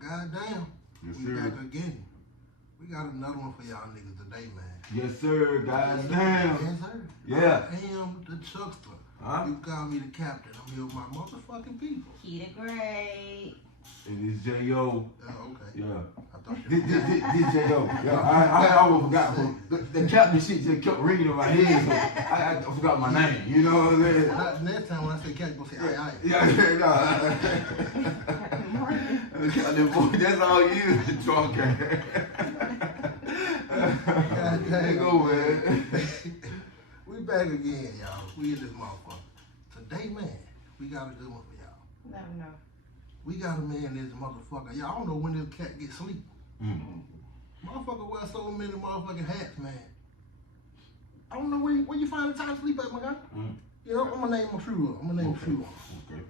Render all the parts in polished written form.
goddamn, Yes, we sir. back again. We got another one for y'all niggas today, man. Yes, sir. Goddamn. Yes, sir. Yeah. I am the Chuckster. Huh? You call me the captain. I'm here with my motherfucking people. Keita Gray. And it's J.O. Okay. Yeah. I thought you This J.O. Yeah, I almost forgot. The captain shit just kept ringing in my head, so I forgot my name. You know what I'm saying? Next time when I say captain, you're going to say aye. Yeah, that's all you drunk. Goddamn. Go, man. We back again, y'all. We in this motherfucker. Today, man, we got a good one for y'all. Let me know. We got a man in this motherfucker. Y'all don't know when this cat get sleep. Motherfucker wear so many motherfucking hats, man. I don't know where you find the time to sleep at, my guy. You know, I'm gonna name a few. Okay.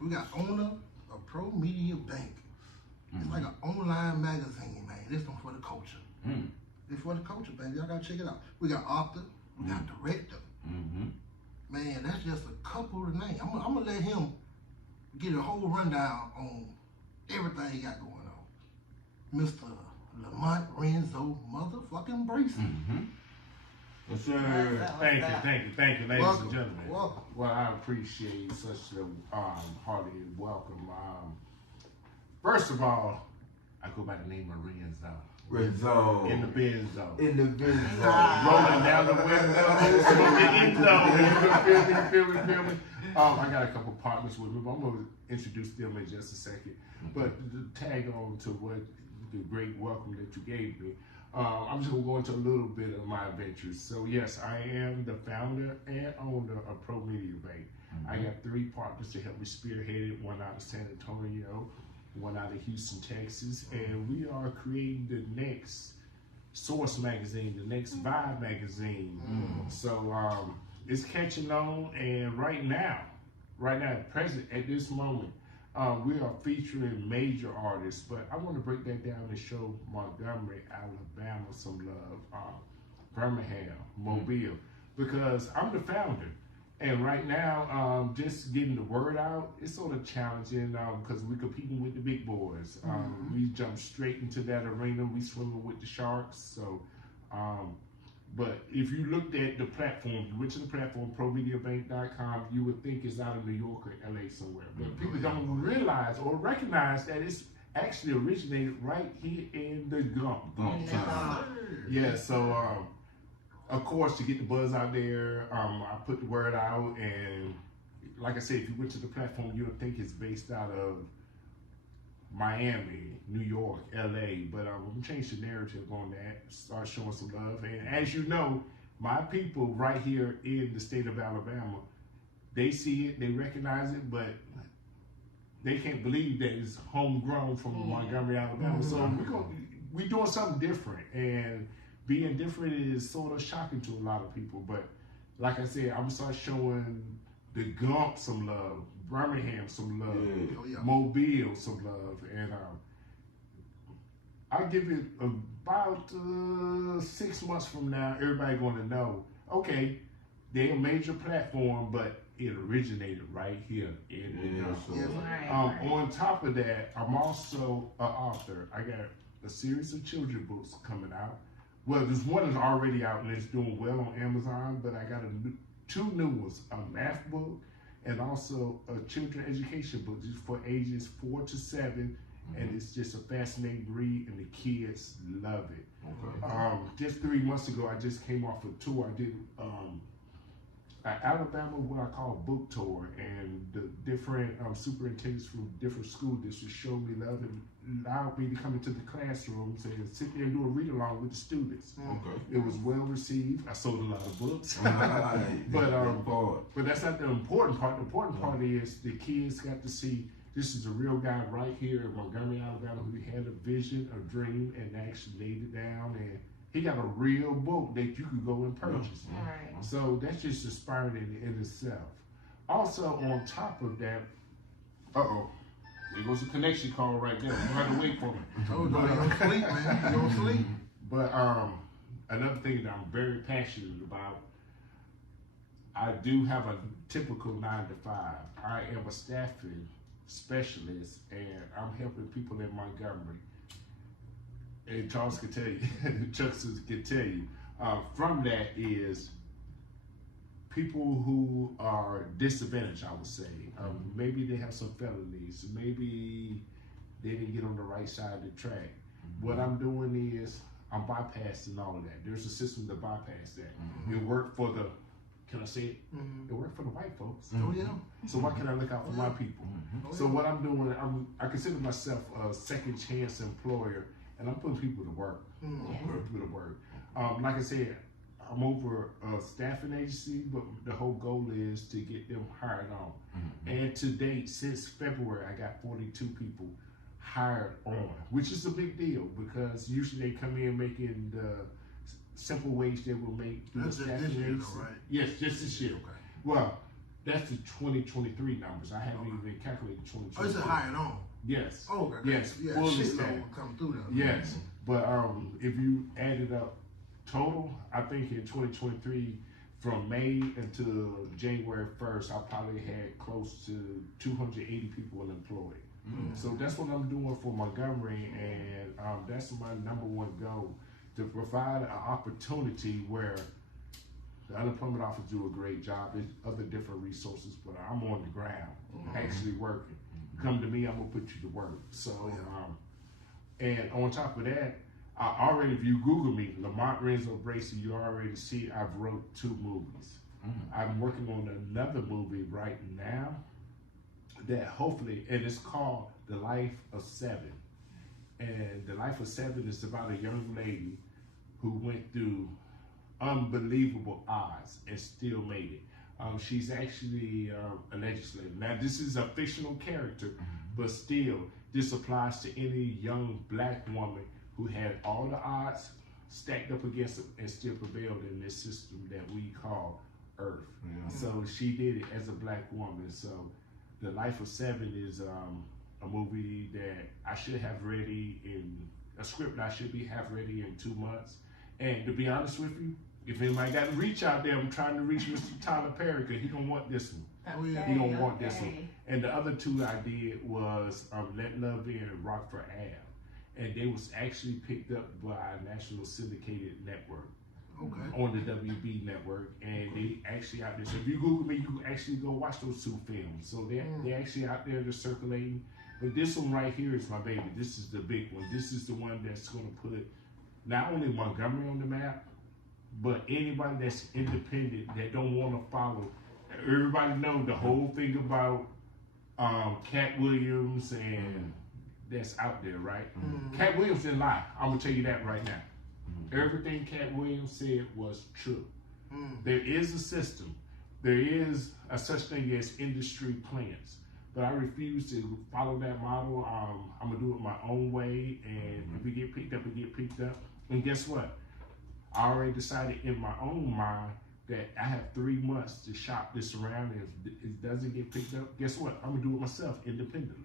We got owner of ProMediaBank. It's like an online magazine, man. This one for the culture. It's for the culture, baby. Y'all gotta check it out. We got author. We got director. Man, that's just a couple of names. I'm gonna let him get a whole rundown on everything he got going on. Mr. Lamont Renzo motherfucking Bracy. Yes, sir. Thank you, ladies Welcome. and gentlemen. Welcome. Well, I appreciate such a hearty welcome. First of all, I go by the name of Renzo. Renzo. In the benzo. Rolling down the window. Feel me? I got a couple partners with me, but I'm going to introduce them in just a second. But to tag on to what the great welcome that you gave me, I'm just going to go into a little bit of my adventures. So yes, I am the founder and owner of ProMediaBank. I got 3 partners to help me spearhead it, one out of San Antonio, one out of Houston, Texas, and we are creating the next Source magazine, the next Vibe magazine. So it's catching on, and right now, present at this moment, we are featuring major artists, but I want to break that down and show Montgomery, Alabama some love, Birmingham, Mobile, because I'm the founder. And right now, just getting the word out, it's sort of challenging because we're competing with the big boys. We jump straight into that arena. We swimming with the sharks. So, but if you looked at the platform, you went to the platform, ProMediaBank.com, you would think it's out of New York or LA somewhere. But people don't realize or recognize that it's actually originated right here in the Gump. Yeah, so of course, to get the buzz out there, I put the word out, and like I said, if you went to the platform, you would think it's based out of Miami, New York, LA, but I'm gonna change the narrative on that, start showing some love. And as you know, my people right here in the state of Alabama, they see it, they recognize it, but they can't believe that it's homegrown from Montgomery, Alabama. So we're doing something different, and being different is sort of shocking to a lot of people. But like I said, I'm gonna start showing the Gump some love, Birmingham some love, Mobile some love, and I'll give it about 6 months from now, everybody gonna know, okay, they're a major platform, but it originated right here in on top of that, I'm also an author. I got a series of children's books coming out. Well, there's one that's already out and it's doing well on Amazon, but I got 2 new ones, a math book and also a children education book just for ages 4 to 7, and it's just a fascinating read and the kids love it. Just 3 months ago, I just came off a tour. I did Alabama, what I call book tour, and the different superintendents from different school districts showed me love and allowed me to come into the classrooms and sit there and do a read along with the students. It was well received. I sold a lot of books, but that's not the important part. The important part is the kids got to see this is a real guy right here in Montgomery, Alabama, who had a vision, a dream, and actually laid it down, and he got a real book that you could go and purchase. So that's just inspiring in itself. Also, on top of that, there goes a connection call right there. You have to wait for me. You don't sleep, man. You don't sleep. But another thing that I'm very passionate about, I do have a typical 9 to 5. I am a staffing specialist, and I'm helping people in Montgomery. And Charles can tell you, Chuckster can tell you, from that is people who are disadvantaged, I would say. Maybe they have some felonies, maybe they didn't get on the right side of the track. What I'm doing is I'm bypassing all of that. There's a system to bypass that. It worked for the, can I say it? It worked for the white folks. Oh yeah. So why can't I look out for my people? So what I'm doing, I consider myself a second chance employer, and I'm putting people to work. Like I said, I'm over a staffing agency, but the whole goal is to get them hired on. And to date, since February, I got 42 people hired on, which is a big deal because usually they come in making the simple wage they will make through the staffing agency. Right? Yes, just this year. Okay. Well, that's the 2023 numbers. I haven't even calculated 2023. Oh, it's a hired on. Yes. Oh, okay. Yes. Yeah, Fully shit staffed. load come through there. Yes. But if you add it up total, I think in 2023, from May until January 1st, I probably had close to 280 people employed. So that's what I'm doing for Montgomery, and that's my number one goal, to provide an opportunity where the unemployment office do a great job. There's other different resources, but I'm on the ground, actually working. Come to me, I'm gonna put you to work. So, and on top of that, I already, if you Google me, Lamont Renzo Bracy, you already see I've wrote 2 movies. I'm working on another movie right now that hopefully, and it's called The Life of 7. And The Life of 7 is about a young lady who went through unbelievable odds and still made it. She's actually a legislator. Now, this is a fictional character, but still, this applies to any young black woman who had all the odds stacked up against them and still prevailed in this system that we call Earth. So she did it as a black woman. So The Life of 7 is a movie that I should have ready in, a script I should have ready in 2 months. And to be honest with you, if anybody got to reach out there, I'm trying to reach Mr. Tyler Perry because he gonna want this one. He gonna want this one. And the other 2 I did was Let Love In and Rock for Ab. And they was actually picked up by a national syndicated network. On the WB network, and they actually out there. So if you Google me, you can actually go watch those 2 films. So they're actually out there, they're circulating. But this one right here is my baby. This is the big one. This is the one that's going to put not only Montgomery on the map, but anybody that's independent that don't want to follow. Everybody know the whole thing about Cat Williams and that's out there, right? Cat Williams didn't lie. I'm gonna tell you that right now. Everything Cat Williams said was true. There is a system. There is a such thing as industry plans. But I refuse to follow that model. I'm going to do it my own way. And if we get picked up, we get picked up. And guess what? I already decided in my own mind that I have 3 months to shop this around. And if it doesn't get picked up, guess what? I'm going to do it myself independently.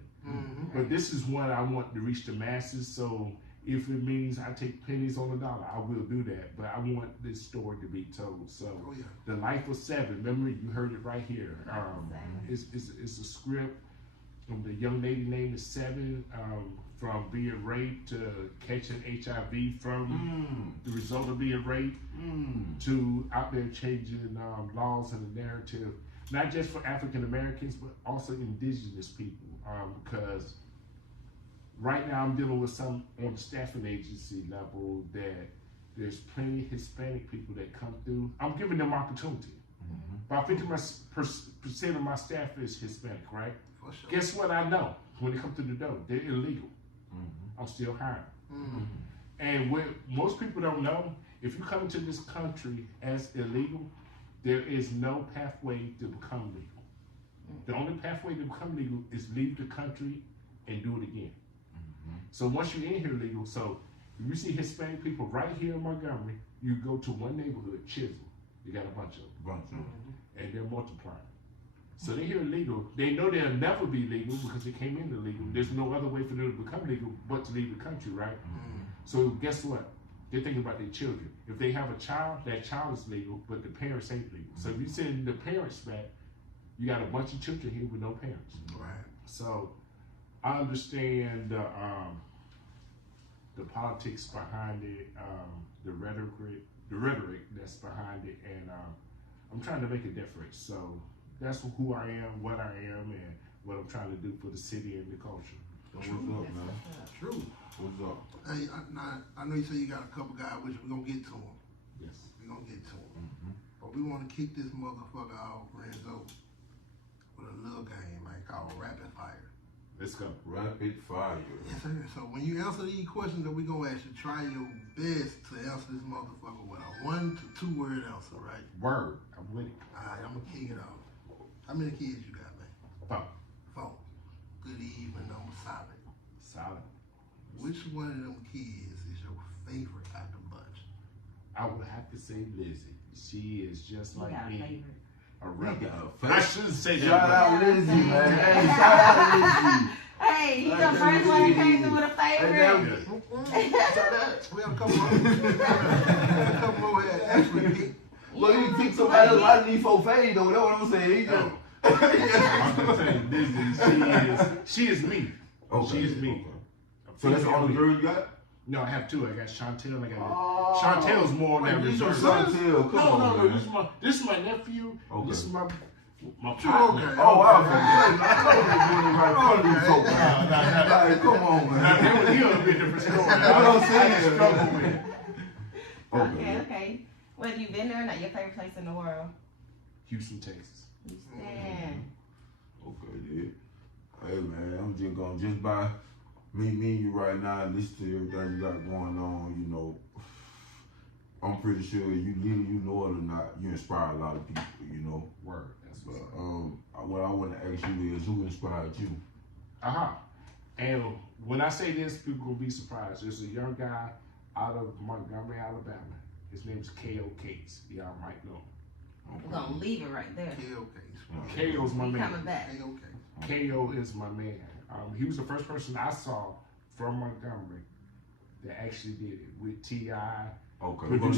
But this is what I want to reach the masses. So if it means I take pennies on the dollar, I will do that. But I want this story to be told. So The Life of 7, remember, you heard it right here. It's a script. The young lady named is 7, from being raped to catching HIV from the result of being raped to out there changing laws and the narrative, not just for African Americans, but also indigenous people. Because right now I'm dealing with some on the staffing agency level that there's plenty of Hispanic people that come through. I'm giving them opportunity. About 50% of my staff is Hispanic, right? For sure. Guess what I know? When they come through the door, they're illegal. I'm still hiring. And what most people don't know, if you come into this country as illegal, there is no pathway to become legal. The only pathway to become legal is leave the country and do it again. So once you're in here legal, so if you see Hispanic people right here in Montgomery, you go to one neighborhood, Chisholm, you got a bunch of them. And they're multiplying. So they're here legal. They know they'll never be legal because they came in illegal. There's no other way for them to become legal but to leave the country, right? So guess what? They're thinking about their children. If they have a child, that child is legal, but the parents ain't legal. So if you send the parents back, you got a bunch of children here with no parents. So I understand the politics behind it, the rhetoric that's behind it, and I'm trying to make a difference. So that's who I am, what I am, and what I'm trying to do for the city and the culture. What's up, man? True. What's up? Hey, I know you say you got a couple guys, which we're gonna get to them. Yes. We're gonna get to them. But we want to kick this motherfucker off, Renzo, with a little game, man, called Rapid Fire. Let's go. Rapid fire. Yes, sir. So when you answer these questions that we gonna ask you, try your best to answer this motherfucker with a 1 to 2 word answer, right? Word. I'm with it. All right, I'm gonna kick it off. How many kids you got, man? 4. Good evening, I'm solid. Solid. Which one of them kids is your favorite out the bunch? I would have to say Lizzie. She is just like me. Favorite. A rebel. I I shouldn't say that. Shout out Lizzie, man. Hey, shout out Lizzie. Hey, you the first one that came through with a favorite. We have a couple more. A couple more had actually picked. Well, you pick somebody else. I need for fade though. That's what I'm saying. He just. I'm gonna tell you, Lizzie, she is me. Okay. She is me. Okay. So that's all the girl you got? No, I have 2. I got Chantel and I got Chantel's more than These are reserved. Chantel. Come on, No. man. This is my nephew. Okay. This is my Okay. partner. Oh, wow. Come on, man. That was a bit different story. That's what I'm saying. Struggle with it. Okay. Well, have you been there or not? Your favorite place in the world? Houston, Texas. Houston. Okay, yeah. Hey, man, I'm just gonna just by me and you right now and listen to everything you got going on, you know, I'm pretty sure you know it or not, you inspire a lot of people, you know. Word. That's But what's what I want to ask you is, who inspired you? And when I say this, people will be surprised. There's a young guy out of Montgomery, Alabama. His name is K.O. Cates. Y'all might know. We're going to leave it right there. K.O.'s my We man. coming back. K.O. is my man. He was the first person I saw from Montgomery that actually did it with T.I. Okay, we're gonna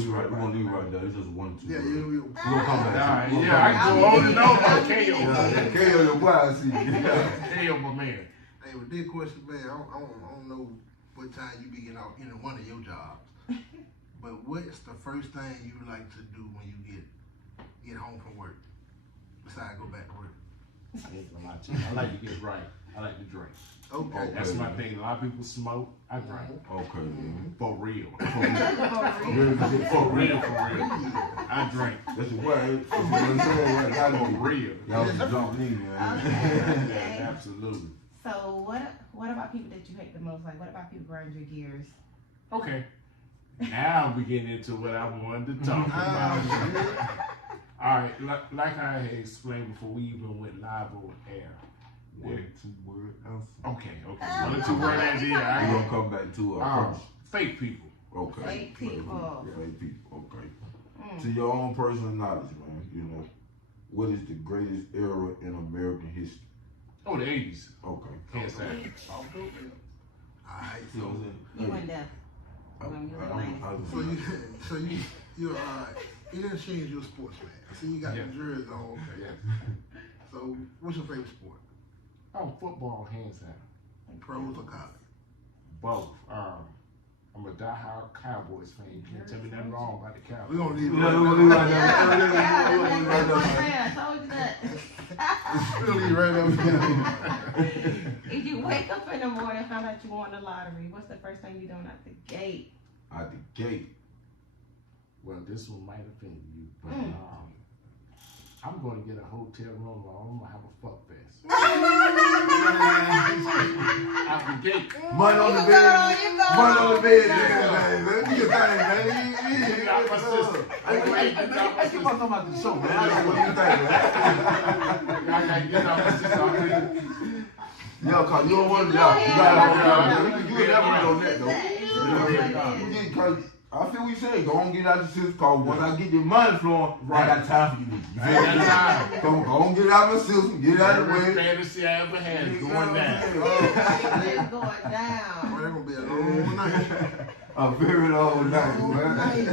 leave right there. It's just 1, 2. Yeah, we're gonna come back. Yeah, I go on and on about K.O. K.O. your boy, I see. K.O. my man. Hey, with this question, man, I don't know what time you be getting out in one of your jobs. But what's the first thing you like to do when you get home from work? Besides go back to work. I ain't gonna lie to you. I like to get right. I like to drink. Okay. That's my thing. A lot of people smoke. I drink. Okay. For real. For real. I drink. That's your boy. That's what I'm saying. For real. Y'all just don't need me, man. Okay. Yeah, absolutely. So what about people that you hate the most? Like, what about people grind your gears? Okay. Now we getting into what I wanted to talk about. All right, like I had explained before we even went live on air. 1, 2 word answer. Okay. 1 or 2 word answer. Yeah, We're gonna come back to it. Fake people. Okay. Fake people. Fake people. Okay. To your own personal knowledge, man, you know, what is the greatest era in American history? Oh, the 80s. Okay. Can't say. Alright, You know what I'm saying? You went there. So you didn't change your sports, man. I see you got the jersey on. Yeah. So what's your favorite sport? Oh, football, hands down. Pros or college? Both. I'm a diehard Cowboys fan. You can't tell me nothing wrong about the Cowboys. We're gonna leave it I told you that. We're gonna leave it right up here. If you wake up in the morning and find out you won the lottery, what's the first thing you doing out the gate? Out the gate. Well, this one might offend you, but I'm going to get a hotel room or I'm going to have a fuck fest. Out the gate. Money on the bed. Money on the bed. Man. Do your thing, man. You got my sister. I keep on talking about the show, man. I got what you think, man. I got to get out my sister already. Yo, cause you don't want to die. You can never know that, though. Because I feel what you saying. Go on, get out your system. Cause once I get the money flowing, I got time for you. I got time. Go on, get out my system. Get out of the way. Fantasy I ever had is going down. It's going down. Boy, that's gonna be a long night. A very long night, man.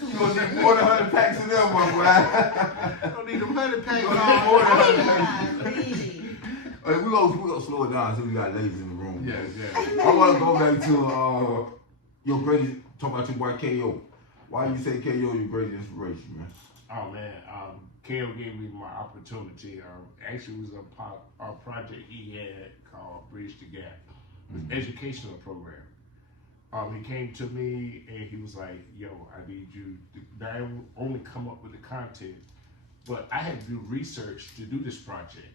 You gonna need more than 100 packs of them, my boy. Don't need them 100 packs. You gonna need more than 100 packs. Hey, we gonna slow it down so we got ladies in the room. Yeah, man. yeah. I want to go back to your greatest. Talk about your boy KO. Why you say KO your greatest inspiration, man? Oh man, KO gave me my opportunity. Actually, it was a project he had called Bridge the Gap. It was an educational program. He came to me and he was like, "Yo, I need you to not only come up with the content, but I had to do research to do this project.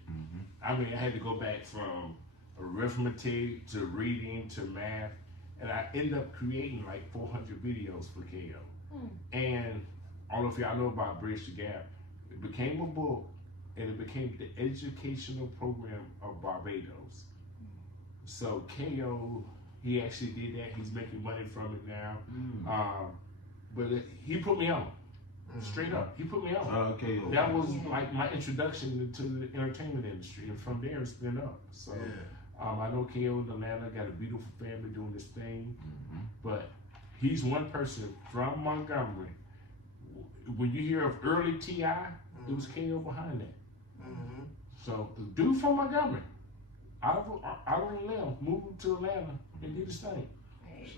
I mean, I had to go back from arithmetic to reading to math, and I ended up creating like 400 videos for KO. And I don't know if y'all know about Bridge the Gap. It became a book, and it became the educational program of Barbados. So KO, he actually did that. He's making money from it now. But he put me on. Straight up, he put me on. KO. That was like my introduction to the entertainment industry, and from there it's been up. So I know KO in Atlanta got a beautiful family doing this thing, but he's one person from Montgomery. When you hear of early T.I., it was KO behind that. So the dude from Montgomery, out of Atlanta, moved to Atlanta and did his thing.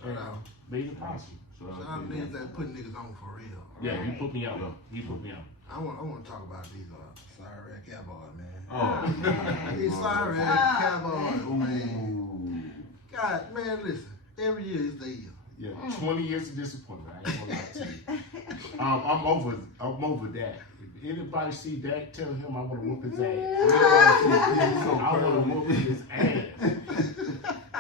Shout out. Made it possible. Shout out to niggas that put niggas on for real. Yeah, he put me on. He put me on. I want to talk about these sorry red cowboys, man. Oh, These sorry red cowboys, Ooh. man. God, man, listen. Every year is the year. Yeah, 20 years of disappointment. I ain't gonna lie to you. I'm over that. If anybody see that, tell him I want to whoop his ass. I want to whoop his ass.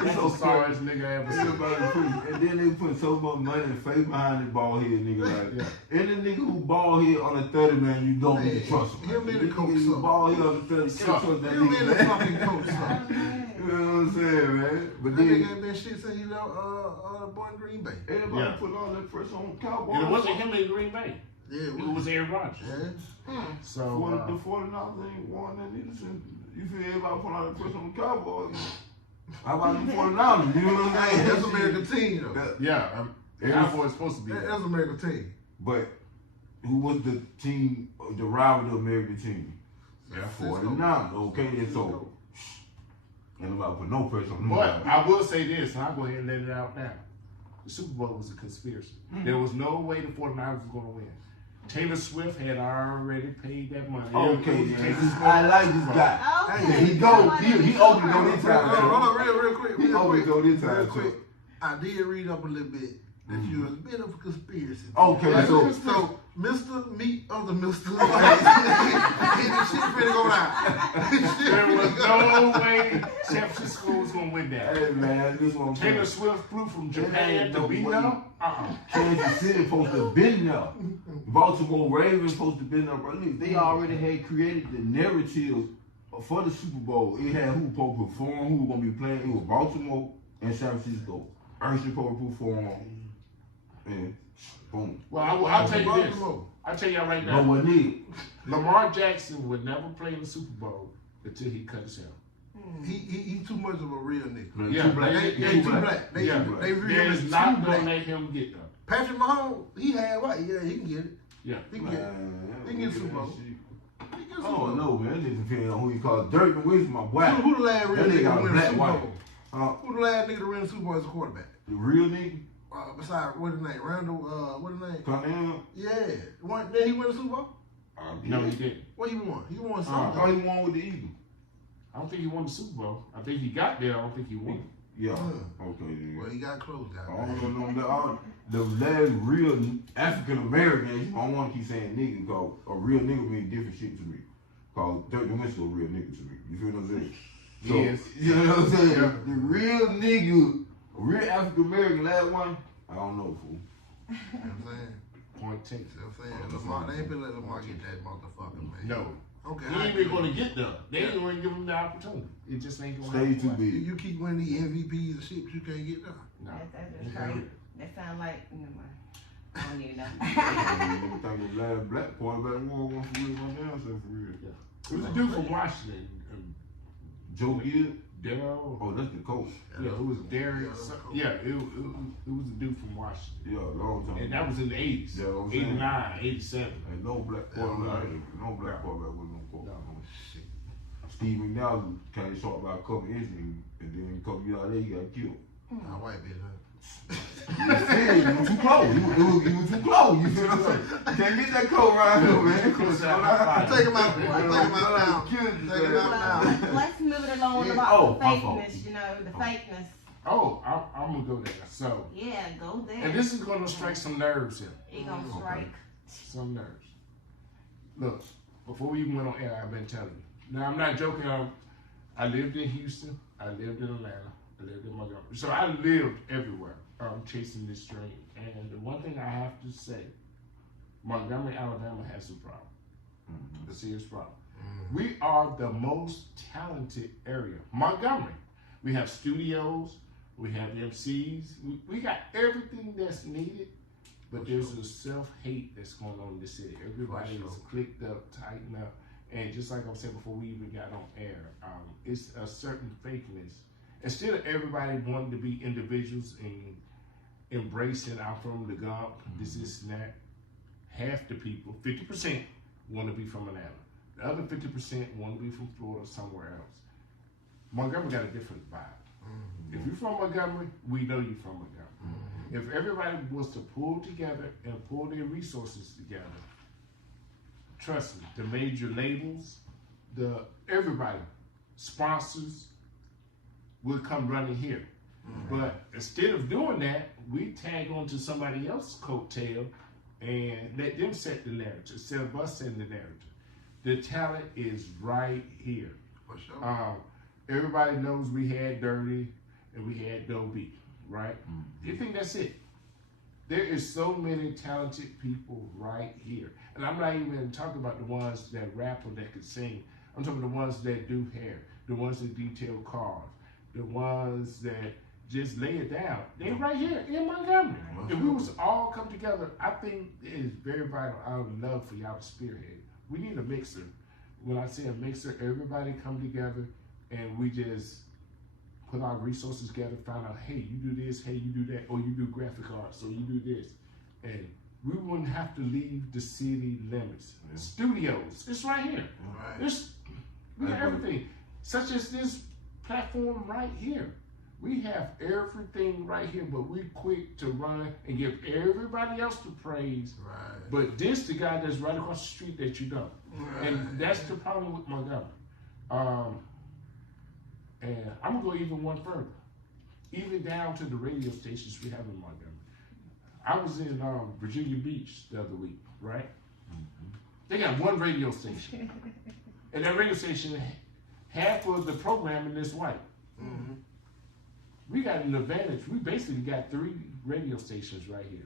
That's the sorriest nigga I ever seen. And then they put so much money and faith behind the bald head nigga. Like, any nigga who bald head on the 30, man, you don't need to trust him. He'll be the coach. You bald head on the 30, you can't trust that He'll be the nigga. fucking coach. You know what I'm saying, man? But That then nigga ain't been shit since he left born in Green Bay. everybody put all that pressure on Cowboys. And it wasn't him in Green Bay. Yeah, It was Aaron Rodgers. Yeah. So The 49ers ain't won that either. You feel everybody put all that pressure on the Cowboys. How about the 49ers? You know what I'm saying? That's American team, though. yeah, Cowboys supposed to be there. That's American team. But who was the team, the rival of the American team? Yeah, 49ers. Okay, and so ain't nobody put no pressure on them. But I will say this, and I'll go ahead and let it out now. The Super Bowl was a conspiracy. There was no way the 49ers was going to win. Taylor Swift had already paid that money. Okay, Taylor I like this guy. Hey, He opened it on this time. Hold on, real quick. He opened it on this time. Real quick. I did read up a little bit that you was a bit of a conspiracy. Okay, So Mr. Meat of the Mr. Shit finna go down. There was no way San Francisco was going to win that. Hey man, this one. Taylor Swift flew from Japan to be there. Kansas City supposed to have been there. Baltimore Ravens supposed to have been there, bro. Look, they already had created the narrative for the Super Bowl. It had who supposed to perform, who was gonna be playing. It was Baltimore and San Francisco. Urgent supposed to perform, and boom. Well, I'll tell you this. I'll tell y'all right No now. one need. Lamar Jackson would never play in the Super Bowl until he cut his hair. He too much of a real nigga. Yeah, Too black. They too black. They real There's too not black. gonna let him get them. Patrick Mahomes, he had white. Yeah, he can get it. Yeah. He can get it. He can get Super Bowl. I don't know, man. It just depends on who you call. Dirk Nowitzki, my boy. Who the last real That nigga nigga got to win a black Super white. Bowl? Who the last nigga to win a Super Bowl as a quarterback? The real nigga? Besides, what's his name? Randall, what's his name? Cunningham? Yeah. Did he win a Super Bowl? No, he didn't. What he won? He won I something. thought he won with the Eagles. I don't think he won the Super Bowl. I think he got there. I don't think he won. Yeah. Okay. Then. Well, he got close, guys. I don't know. The last real African American, I don't want to keep saying nigga, because a real nigga means different shit to me. Because Dirk Nowitzki a real nigga to me. You feel what I'm saying? So, Yes. You know what I'm saying? Yeah. The real nigga, a real African American, last one, I don't know, fool. You know what I'm saying? Point taken. You know what I'm saying? Lamar, they ain't been letting Lamar get that motherfucker, man. No. Okay. He ain't even going to get there. They ain't going to give him the opportunity. It just ain't going to Stay happen. too big. You keep winning the MVPs and shit, but you can't get there. No. That's just crazy. That sound like, never mind. I don't even know. I think the last black quarterback won for real, my damn self for real. It was a dude from Washington. Joe Gill? Daryl. Oh, that's the coach. Yeah, it was Derek. Yeah, Yeah, it was a dude from Washington. Yeah, a long time. And that was in the 80s. Yeah, what I'm saying. 89, 87. Ain't no black quarterback. No black quarterback with no quarterback. Steve McNally came short by a couple inches, and then a couple years out there, he got killed. My white bitch, huh? You were too close. You were too close. You feel what I'm saying? You can't get that coat right here, man. Take him out now. Take him out now. Let's move it along about the fakeness, you know, the fakeness. Oh, I'm gonna go there. So yeah, go there. And this is gonna strike some nerves here. It's gonna strike some nerves. Look, before we even went on air, I've been telling you. Now I'm not joking. I lived in Houston. I lived in Atlanta. I lived in Montgomery. So I lived everywhere, chasing this dream. And the one thing I have to say, Montgomery, Alabama has a problem. A serious problem. We are the most talented area. Montgomery. We have studios. We have MCs. We got everything that's needed. But there's a self-hate that's going on in the city. Everybody is clicked up, tightened up. And just like I said before we even got on air, it's a certain fakeness. Instead of everybody wanting to be individuals and embracing, I'm from the Gump, this is that, half the people, 50%, want to be from Atlanta. The other 50% want to be from Florida or somewhere else. Montgomery got a different vibe. If you're from Montgomery, we know you're from Montgomery. If everybody was to pull together and pull their resources together, trust me, the major labels, everybody, sponsors, will come running here. But instead of doing that, we tag onto somebody else's coattail and let them set the narrative instead of us setting the narrative. The talent is right here. For sure. Everybody knows we had Dirty and we had Dobie, right? You think that's it? There is so many talented people right here. And I'm not even talking about the ones that rap or that can sing. I'm talking about the ones that do hair, the ones that detail cars, the ones that just lay it down. They're right here in Montgomery. If we was all come together, I think it is very vital. I would love for y'all to spearhead. We need a mixer. When I say a mixer, everybody come together and we just put our resources together, find out, hey, you do this, hey, you do that, or you do graphic arts, or you do this. And we wouldn't have to leave the city limits. Studios, it's right here. We got everything, such as this platform right here. We have everything right here, but we're quick to run and give everybody else the praise. But this, the guy that's right across the street that you don't. And that's the problem with Montgomery. And I'm gonna go even one further, even down to the radio stations we have in Montgomery. I was in Virginia Beach the other week, right? They got one radio station, and that radio station, half of the programming is white. We got an advantage. We basically got 3 radio stations right here.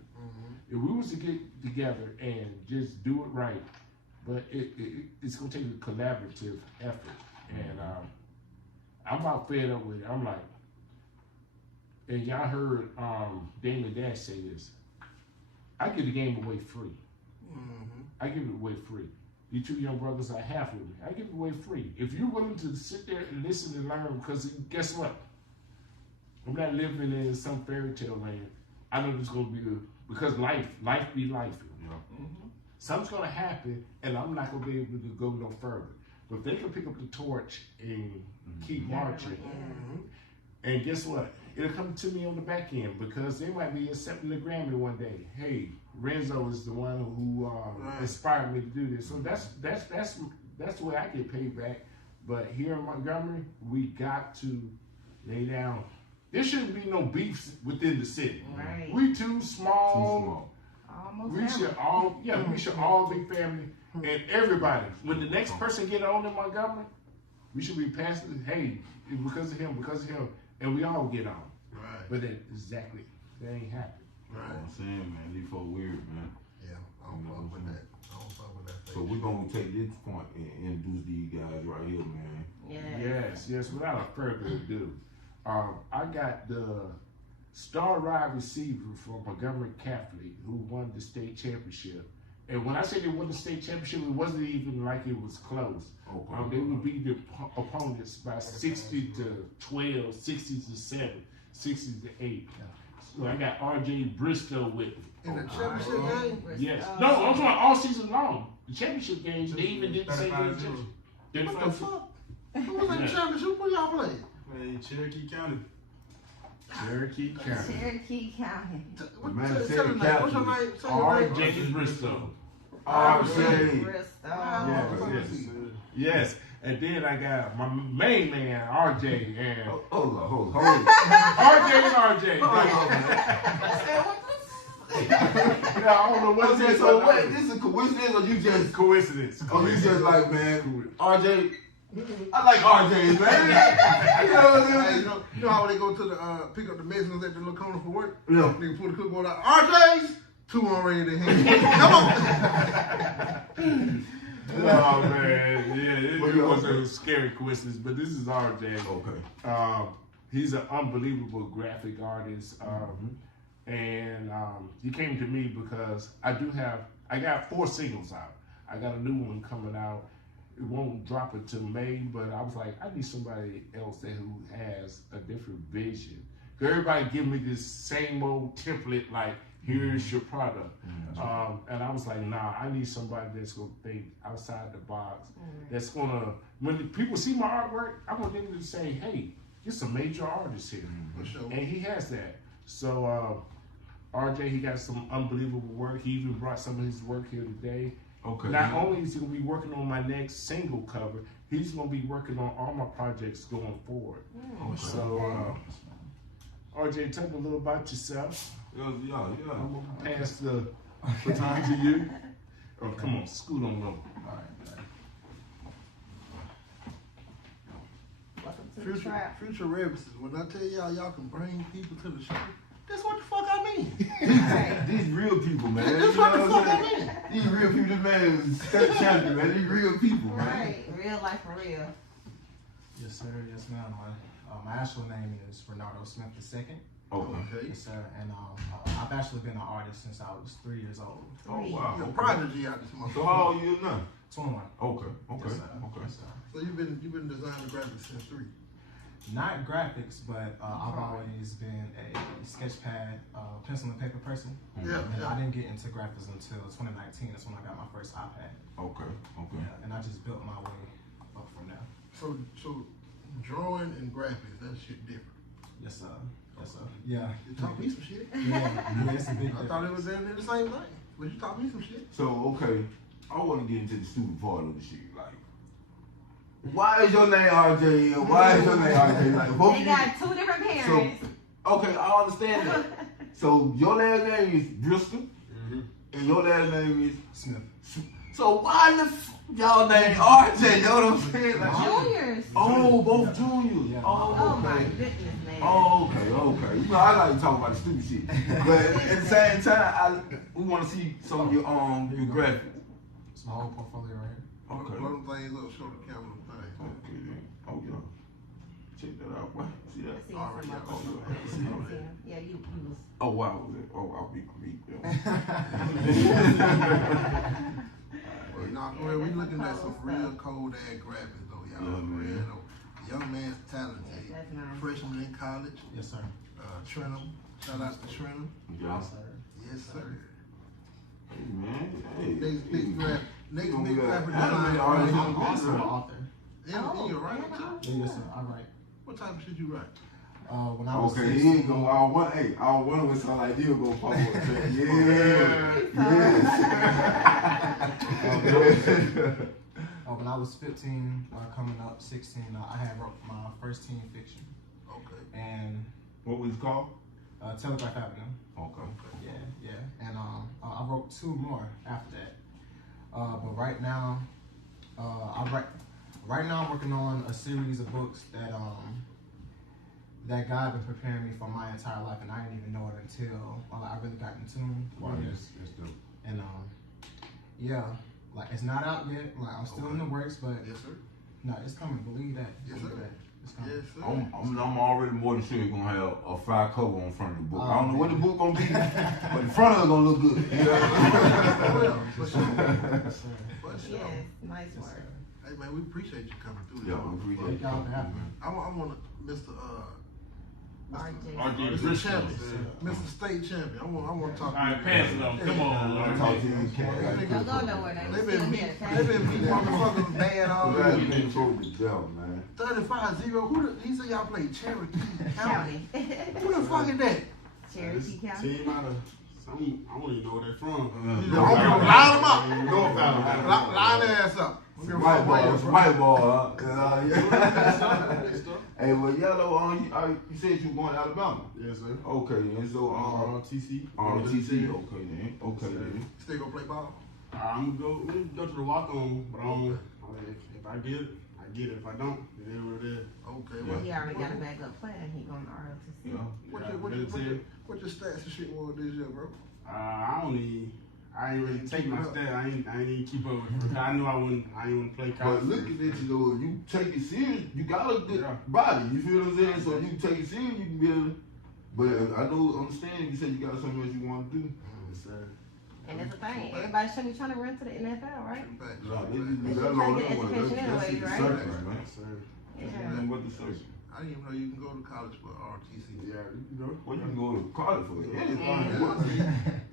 If we was to get together and just do it right, but it's gonna take a collaborative effort, and I'm about fed up with it. I'm like, and y'all heard Damon Dash say this, I give the game away free. I give it away free. You 2 young brothers I have with me, I give it away free. If you're willing to sit there and listen and learn, because guess what? I'm not living in some fairy tale land. I know there's gonna be because life be life. You know? Something's gonna happen and I'm not gonna be able to go no further. But if they can pick up the torch and keep marching, and guess what? It'll come to me on the back end because they might be accepting the Grammy one day. Hey, Renzo is the one who inspired me to do this. So that's the way I get paid back. But here in Montgomery, we got to lay down. There shouldn't be no beefs within the city. We too small. We should all be family. And everybody, when the next person get on in Montgomery, we should be passing, hey, because of him, and we all get on. But that ain't happening. You know what I'm saying, man, these folks weird, man. Yeah, I don't fuck with that. I don't fuck with that. So we're gonna take this point and introduce these guys right here, man. Yes, without a further ado. I got the star wide receiver from Montgomery Catholic who won the state championship. And when I say they won the state championship, it wasn't even like it was close. They would beat the opponents by 60 to 12, 60 to 7, 60 to 8. So I got RJ Bristow with me. In the championship game? Yes. No, I'm talking all season long. The championship games, they even didn't say they championship. What the fuck? Who was in the championship? Who y'all played? Played Cherokee County. Cherokee County. Cherokee County. Man, Tell say your the name. captain. What's your name? Say your name. R.J. Bristow. RJ. Bristol. Yes. And then I got my main man, RJ, and Hold on. RJ and RJ. Yeah, I don't know what it is. So wait, this is a coincidence or you just Coincidence. Oh, you just like, man, RJ. I like RJ, man. You know what I'm saying? You know how they go to the pick up the medicines at the little corner for work? Yeah. Nigga pull the clipboard out. RJ's 2 on ready to hand. Come on. Oh man, yeah, it was a scary coincidence, but this is RJ. Okay. He's an unbelievable graphic artist, and he came to me because I got 4 singles out. I got a new one coming out. It won't drop until May, but I was like, I need somebody else who has a different vision. Cause everybody give me this same old template, like, here's your product. And I was like, nah, I need somebody that's gonna think outside the box. That's gonna, when people see my artwork, I want them to say, hey, it's a major artist here. For sure. And he has that. So RJ, he got some unbelievable work. He even brought some of his work here today. Okay. Not only is he gonna be working on my next single cover, he's gonna be working on all my projects going forward. So RJ, tell me a little about yourself. Yeah. I'm gonna pass the baton to you. Oh, come on, scoot on over. Welcome to the trap. Future references. When I tell y'all can bring people to the show, that's what the fuck I mean. These real people, man. That's You what the know fuck what I I'm saying? mean. These real people, this man is state champion, man. These real people, man. Right, real life for real. Yes, sir. Yes, ma'am. My actual name is Renardo Smith II. Okay. Yes, sir. And I've actually been an artist since I was 3 years old. Oh, wow. You're a prodigy out this month. So how old are you now? 21. Okay. Yes, sir. Okay. Yes, sir. So you've been designing graphics since 3. Not graphics, but I've always been a sketch pad, pencil and paper person. Yeah. And I didn't get into graphics until 2019. That's when I got my first iPad. Okay. Yeah, and I just built my way up from there. So drawing and graphics, that shit different. Yes, sir. Yes, sir. Yeah. You taught me some shit. Yeah, it's a big I thought it was in the same thing, but you taught me some shit. So, okay, I want to get into the stupid part of the shit. Like, why is your name RJ? And why is your name RJ? Like, They got 2 different parents. Okay, I understand that. So, your last name is Bristol, and your last name is Smith. So, why the y'all name RJ? You know what I'm saying? Like, Juniors. oh, both juniors. Yeah. Oh my Okay. goodness, man. Oh, okay. You know, I like to talk about the stupid shit, but at the same time, we want to see some of your graphics. It's my whole portfolio right here. Okay. Blow them things up, show the camera the thing. Okay then. Oh yeah. Check that out. What? See that? I see All right, some yeah. of them. Yeah, you was. Oh wow. Oh, I'll be great. Well, well, we looking at some real cold ass graphics though, y'all. Yeah, man. Real though. Young man's talented. That's nice. Freshman in college. Yes, sir. Trenum. Shout out to Trenum. Yeah. Yes, sir. Yes, sir. Hey man. Hey. Next big graphic. Next You big gonna graphic be design. an I'm also an In author. your writing too? Yeah, yes, sir. I write. What type of shit you write? When I was Okay, 16, he ain't gonna. I want to sound like he'll go forward. Yeah. when I was 15, coming up 16, I had wrote my first teen fiction. Okay. And What was it called? Telegraph Avenue. Okay. Yeah. And I wrote 2 more after that. But right now, Right now, I'm working on a series of books that God been preparing me for my entire life, and I didn't even know it until I really got in tune. Wow, that's dope. And yeah, like it's not out yet. Like I'm still in the works, but Yes, sir. no, it's coming. Believe that. Yes, Believe sir. that. It's coming. Yes, sir. I'm already more than sure you're gonna have a fire cover on front of the book. I don't know what the book gonna be, but the front of it gonna look good. Well, for sure. Yes, sir. For sure. Yes, nice work. Hey man, we appreciate you coming through. Yeah, we appreciate Thank y'all for having me. I want Mr. Mr. Champion, Mr. State Champion. I want to talk. All right, pass it on. Come on, Talk to you, Don't go nowhere. They've been beating motherfuckers bad all man. year. You control the devil, man. 35-0. He said y'all play Cherokee County. County. Who the fuck is that? Cherokee County. Team out of some, I don't even know where they're from. Line them up. North Alabama. Line their ass up. White ball, huh? Hey, well, Yellow, you said you were going to Alabama. Yes, sir. Okay, then. So, TC. TC. Okay, then. Still gonna play ball? I'm gonna go to the walk-on, but if I get it, I get it. If I don't, it is what it is. Okay, Well, well. he already got a backup plan. He going to ROTC. Yeah. What your stats and shit was this year, bro? I ain't really take my stats. I ain't even keep up with it. I knew I ain't want to play college. But looking at you, though, if you take it serious, you got a good body. You feel what I'm saying? So if you take it serious, you can be able to. But I understand you said you got something else you want to do. Yes, sir. And that's the thing. Everybody should be trying to run to the NFL, right? No, they They just should try to get education anyways, right? Yes, sir. Yeah. Nothing but the search. I didn't even know you can go to college for RTC. Yeah, you know. Well, you can go to college for anything.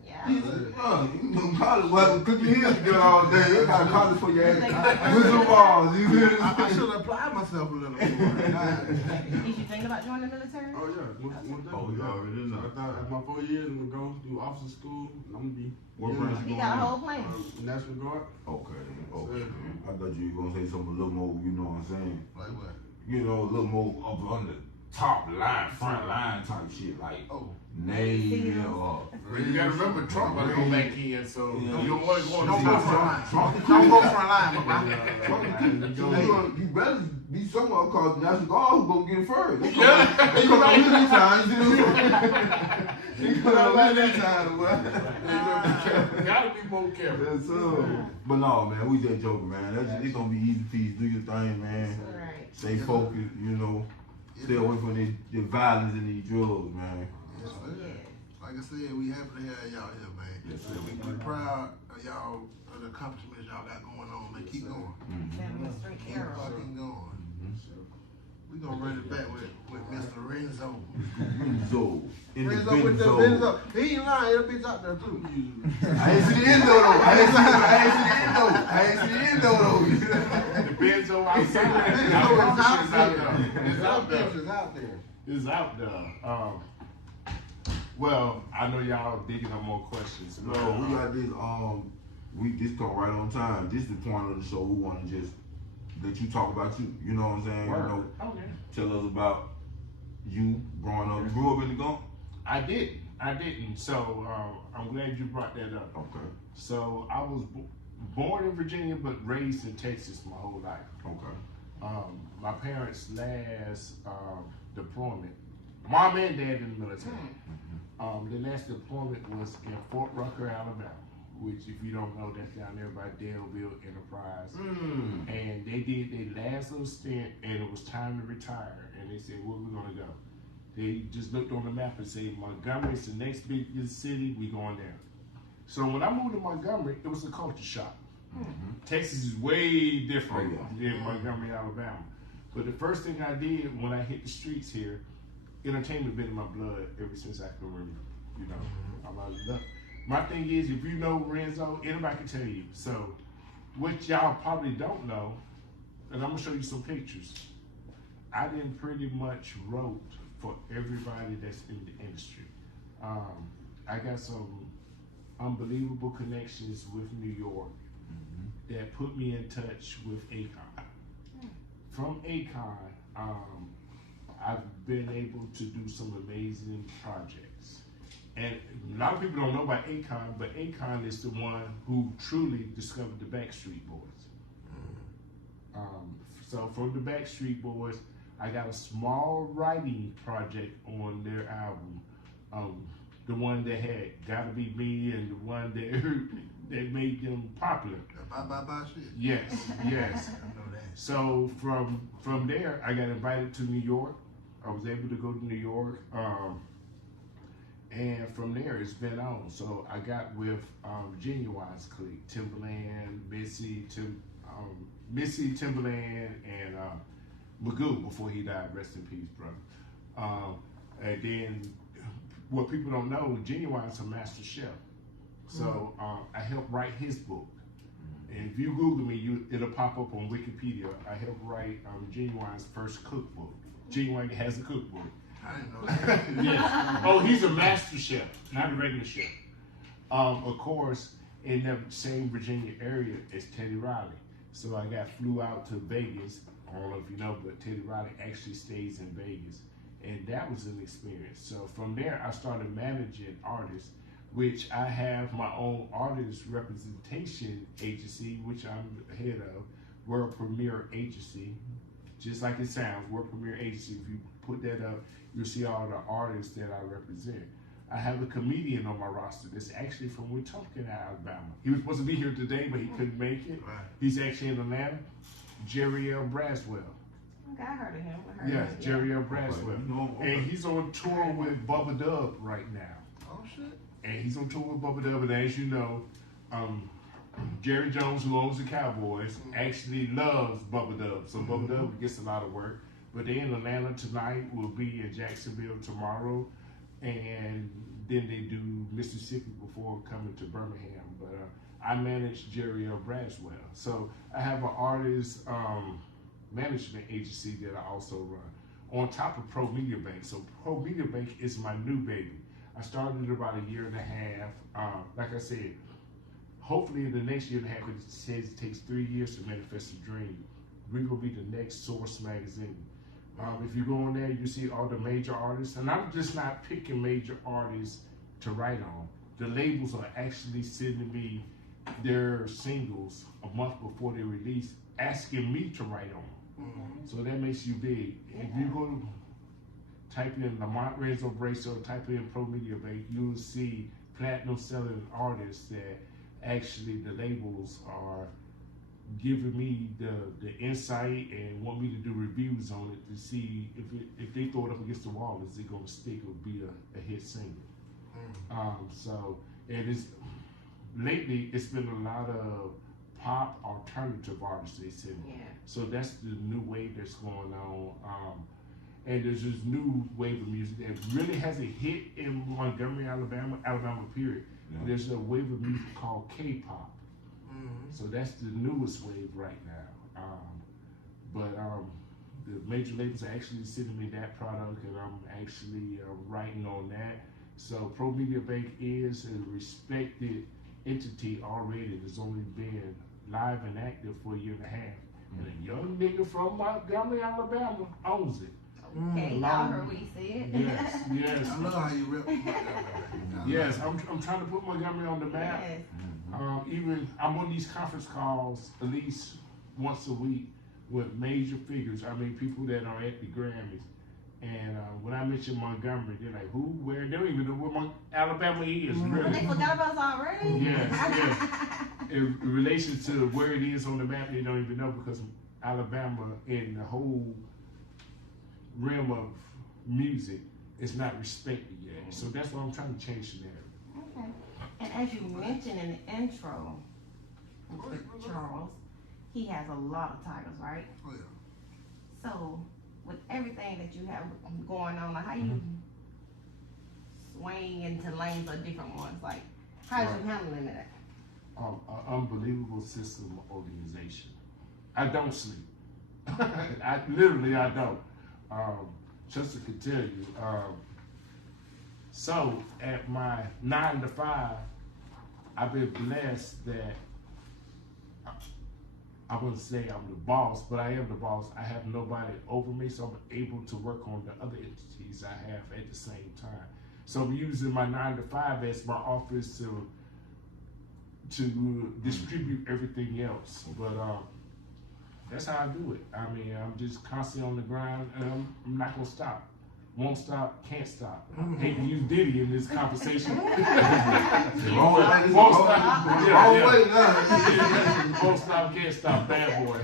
Yeah. You can go to college. Well, cook your heels together all day. You got college for your ass. Whistle balls. You feel me? I should apply myself a little more. Is you thinking about joining the military? Oh yeah, Oh, you already know. I thought after my 4 years, I'm gonna go do officer school. And I'm gonna be. What branch you He going got a on? whole plan. National Guard. Okay. I thought you were gonna say something a little more, you know what I'm saying? Like what? You know, a little more up on the top line, front line type shit, like Navy or. You gotta remember Trump about to go back in, so you don't want to go on Don't the go front line. Don't go front line, my boy. You better be someone called National Guard who gonna get first. They Yeah. come out many times, you know. They come out many times, boy. Gotta be more careful. Yes, sir. But no, man, we just joking, man. It's gonna be easy peasy. Do your thing, man. Right. Stay focused, you know. Stay away from the violence and these drugs, man. Yes, sir. Yeah. Like I said, we happy to have y'all here, man. Yes, sir. We proud of y'all, of the accomplishments y'all got going on. Man, keep going. Family straight Keep arrow. fucking going. We gonna run it back with Mr. Renzo. Renzo. Renzo with the Renzo. He ain't lying. That bitch out there too. I ain't see the end though. I ain't see the end though. The Benzo outside. It's out there. It's out there. It's out there. Well, I know y'all digging up more questions. No, we got this. This come right on time. This is the point of the show. We want to just let you talk about you. You know what I'm saying? Word. You know, Okay. tell us about you growing up. You grew up in the Gulf? I didn't. So I'm glad you brought that up. Okay. So I was born in Virginia, but raised in Texas my whole life. Okay. My parents' last deployment, mom and dad in the military. The last deployment was in Fort Rucker, Alabama, which, if you don't know, that's down there by Daleville Enterprise. And they did their last little stint, and it was time to retire. And they said, "Where we gonna go?" They just looked on the map and said, "Montgomery's the next biggest city. We going there." So when I moved to Montgomery, it was a culture shock. Texas is way different than Montgomery, Alabama. But the first thing I did when I hit the streets here, entertainment been in my blood ever since I can remember. You know, I'm out of luck. My thing is, if you know Renzo, anybody can tell you. So, what y'all probably don't know, and I'm gonna show you some pictures. I didn't pretty much wrote for everybody that's in the industry. I got some unbelievable connections with New York that put me in touch with Akon. From Akon, I've been able to do some amazing projects. And a lot of people don't know about Akon, but Akon is the one who truly discovered the Backstreet Boys. So from the Backstreet Boys, I got a small writing project on their album. The one that had Gotta Be Me and the one that made them popular. Bye shit. Yes. I know that. So from there, I got invited to New York. I was able to go to New York. And from there, it's been on. So I got with Genuine's clique, Timberland, Missy, Timberland, and Magoo before he died. Rest in peace, brother. And then what people don't know, Genuine's a master chef. So I helped write his book. And if you Google me, it'll pop up on Wikipedia. I helped write Genuine's first cookbook. Genuine has a cookbook. I didn't know that. Yes. Oh, he's a master chef, not a regular chef. Of course, in the same Virginia area as Teddy Riley. So I flew out to Vegas. I don't know if you know, but Teddy Riley actually stays in Vegas. And that was an experience. So from there, I started managing artists, which I have my own artist representation agency, which I'm the head of, World Premier Agency. Just like it sounds, World Premier Agency. If you put that up, you'll see all the artists that I represent. I have a comedian on my roster that's actually from Wetumpka, Alabama. He was supposed to be here today, but he couldn't make it. Right. He's actually in Atlanta. Jerry L. Braswell. Okay, I heard of him. Yes, Jerry L. Braswell. Okay. And he's on tour with Bubba Dub right now. Oh shit. And he's on tour with Bubba Dub, and as you know, Jerry Jones, who owns the Cowboys, actually loves Bubba Dub. So Bubba Dub gets a lot of work. But they're in Atlanta tonight. We'll be in Jacksonville tomorrow. And then they do Mississippi before coming to Birmingham. But I manage Jerry L. Braswell. So I have an artist management agency that I also run on top of ProMediaBank. So ProMediaBank is my new baby. I started it about a year and a half. Like I said, hopefully in the next year and a half, it says it takes 3 years to manifest a dream. We're going to be the next Source magazine. If you go on there, you see all the major artists. And I'm just not picking major artists to write on. The labels are actually sending me their singles a month before they release, asking me to write on them. So that makes you big. If you go type in Lamont Renzo Bracy or type in ProMediaBank, you'll see platinum selling artists that actually the labels are giving me the insight and want me to do reviews on it to see if they throw it up against the wall, is it going to stick or be a hit single. So it is lately it's been a lot of pop alternative artists they send me. So that's the new wave that's going on. And there's this new wave of music that really hasn't hit in Montgomery, Alabama period. Yeah. There's a wave of music called K-pop. So that's the newest wave right now. But the major labels are actually sending me that product, and I'm actually writing on that. So ProMediaBank is a respected entity already that's only been live and active for a year and a half. And a young nigga from Montgomery, Alabama owns it. Okay, y'all heard what he said. Yes. I love how you rep. Yes, I'm trying to put Montgomery on the map. Yes. Even I'm on these conference calls at least once a week with major figures. I mean, people that are at the Grammys. And when I mention Montgomery, they're like, who, where? They don't even know where Alabama is, really. But they forgot about us already? Yes. In relation to where it is on the map, they don't even know, because Alabama in the whole realm of music is not respected yet. So that's why I'm trying to change the narrative. Okay. And as you mentioned in the intro, with Charles, he has a lot of titles, right? Oh, yeah. So, with everything that you have going on, like how you swing into lanes of different ones, like how you handling that? An unbelievable system of organization. I don't sleep. I don't. Chuckster could tell you. So at my 9 to 5, I've been blessed that I wouldn't say I'm the boss, but I am the boss. I have nobody over me, so I'm able to work on the other entities I have at the same time. So I'm using my 9 to 5 as my office to distribute everything else. But that's how I do it. I mean, I'm just constantly on the grind, and I'm not gonna stop. Won't stop, can't stop. Hate to use Diddy in this conversation. Won't stop, can't stop, bad boy.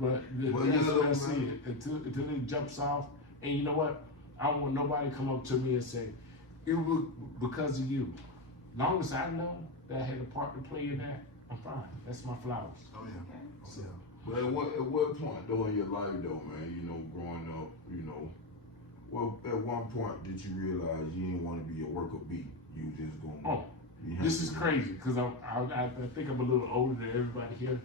But that's how I see it. Until it jumps off, and you know what? I don't want nobody to come up to me and say, it was because of you. Long as I know that I had a part to play in that, I'm fine. That's my flowers. Oh, yeah. So, but at what point though in your life though, man, you know, growing up, you know, one point did you realize you didn't want to be a worker bee? You just going. Oh, this is crazy because I think I'm a little older than everybody here.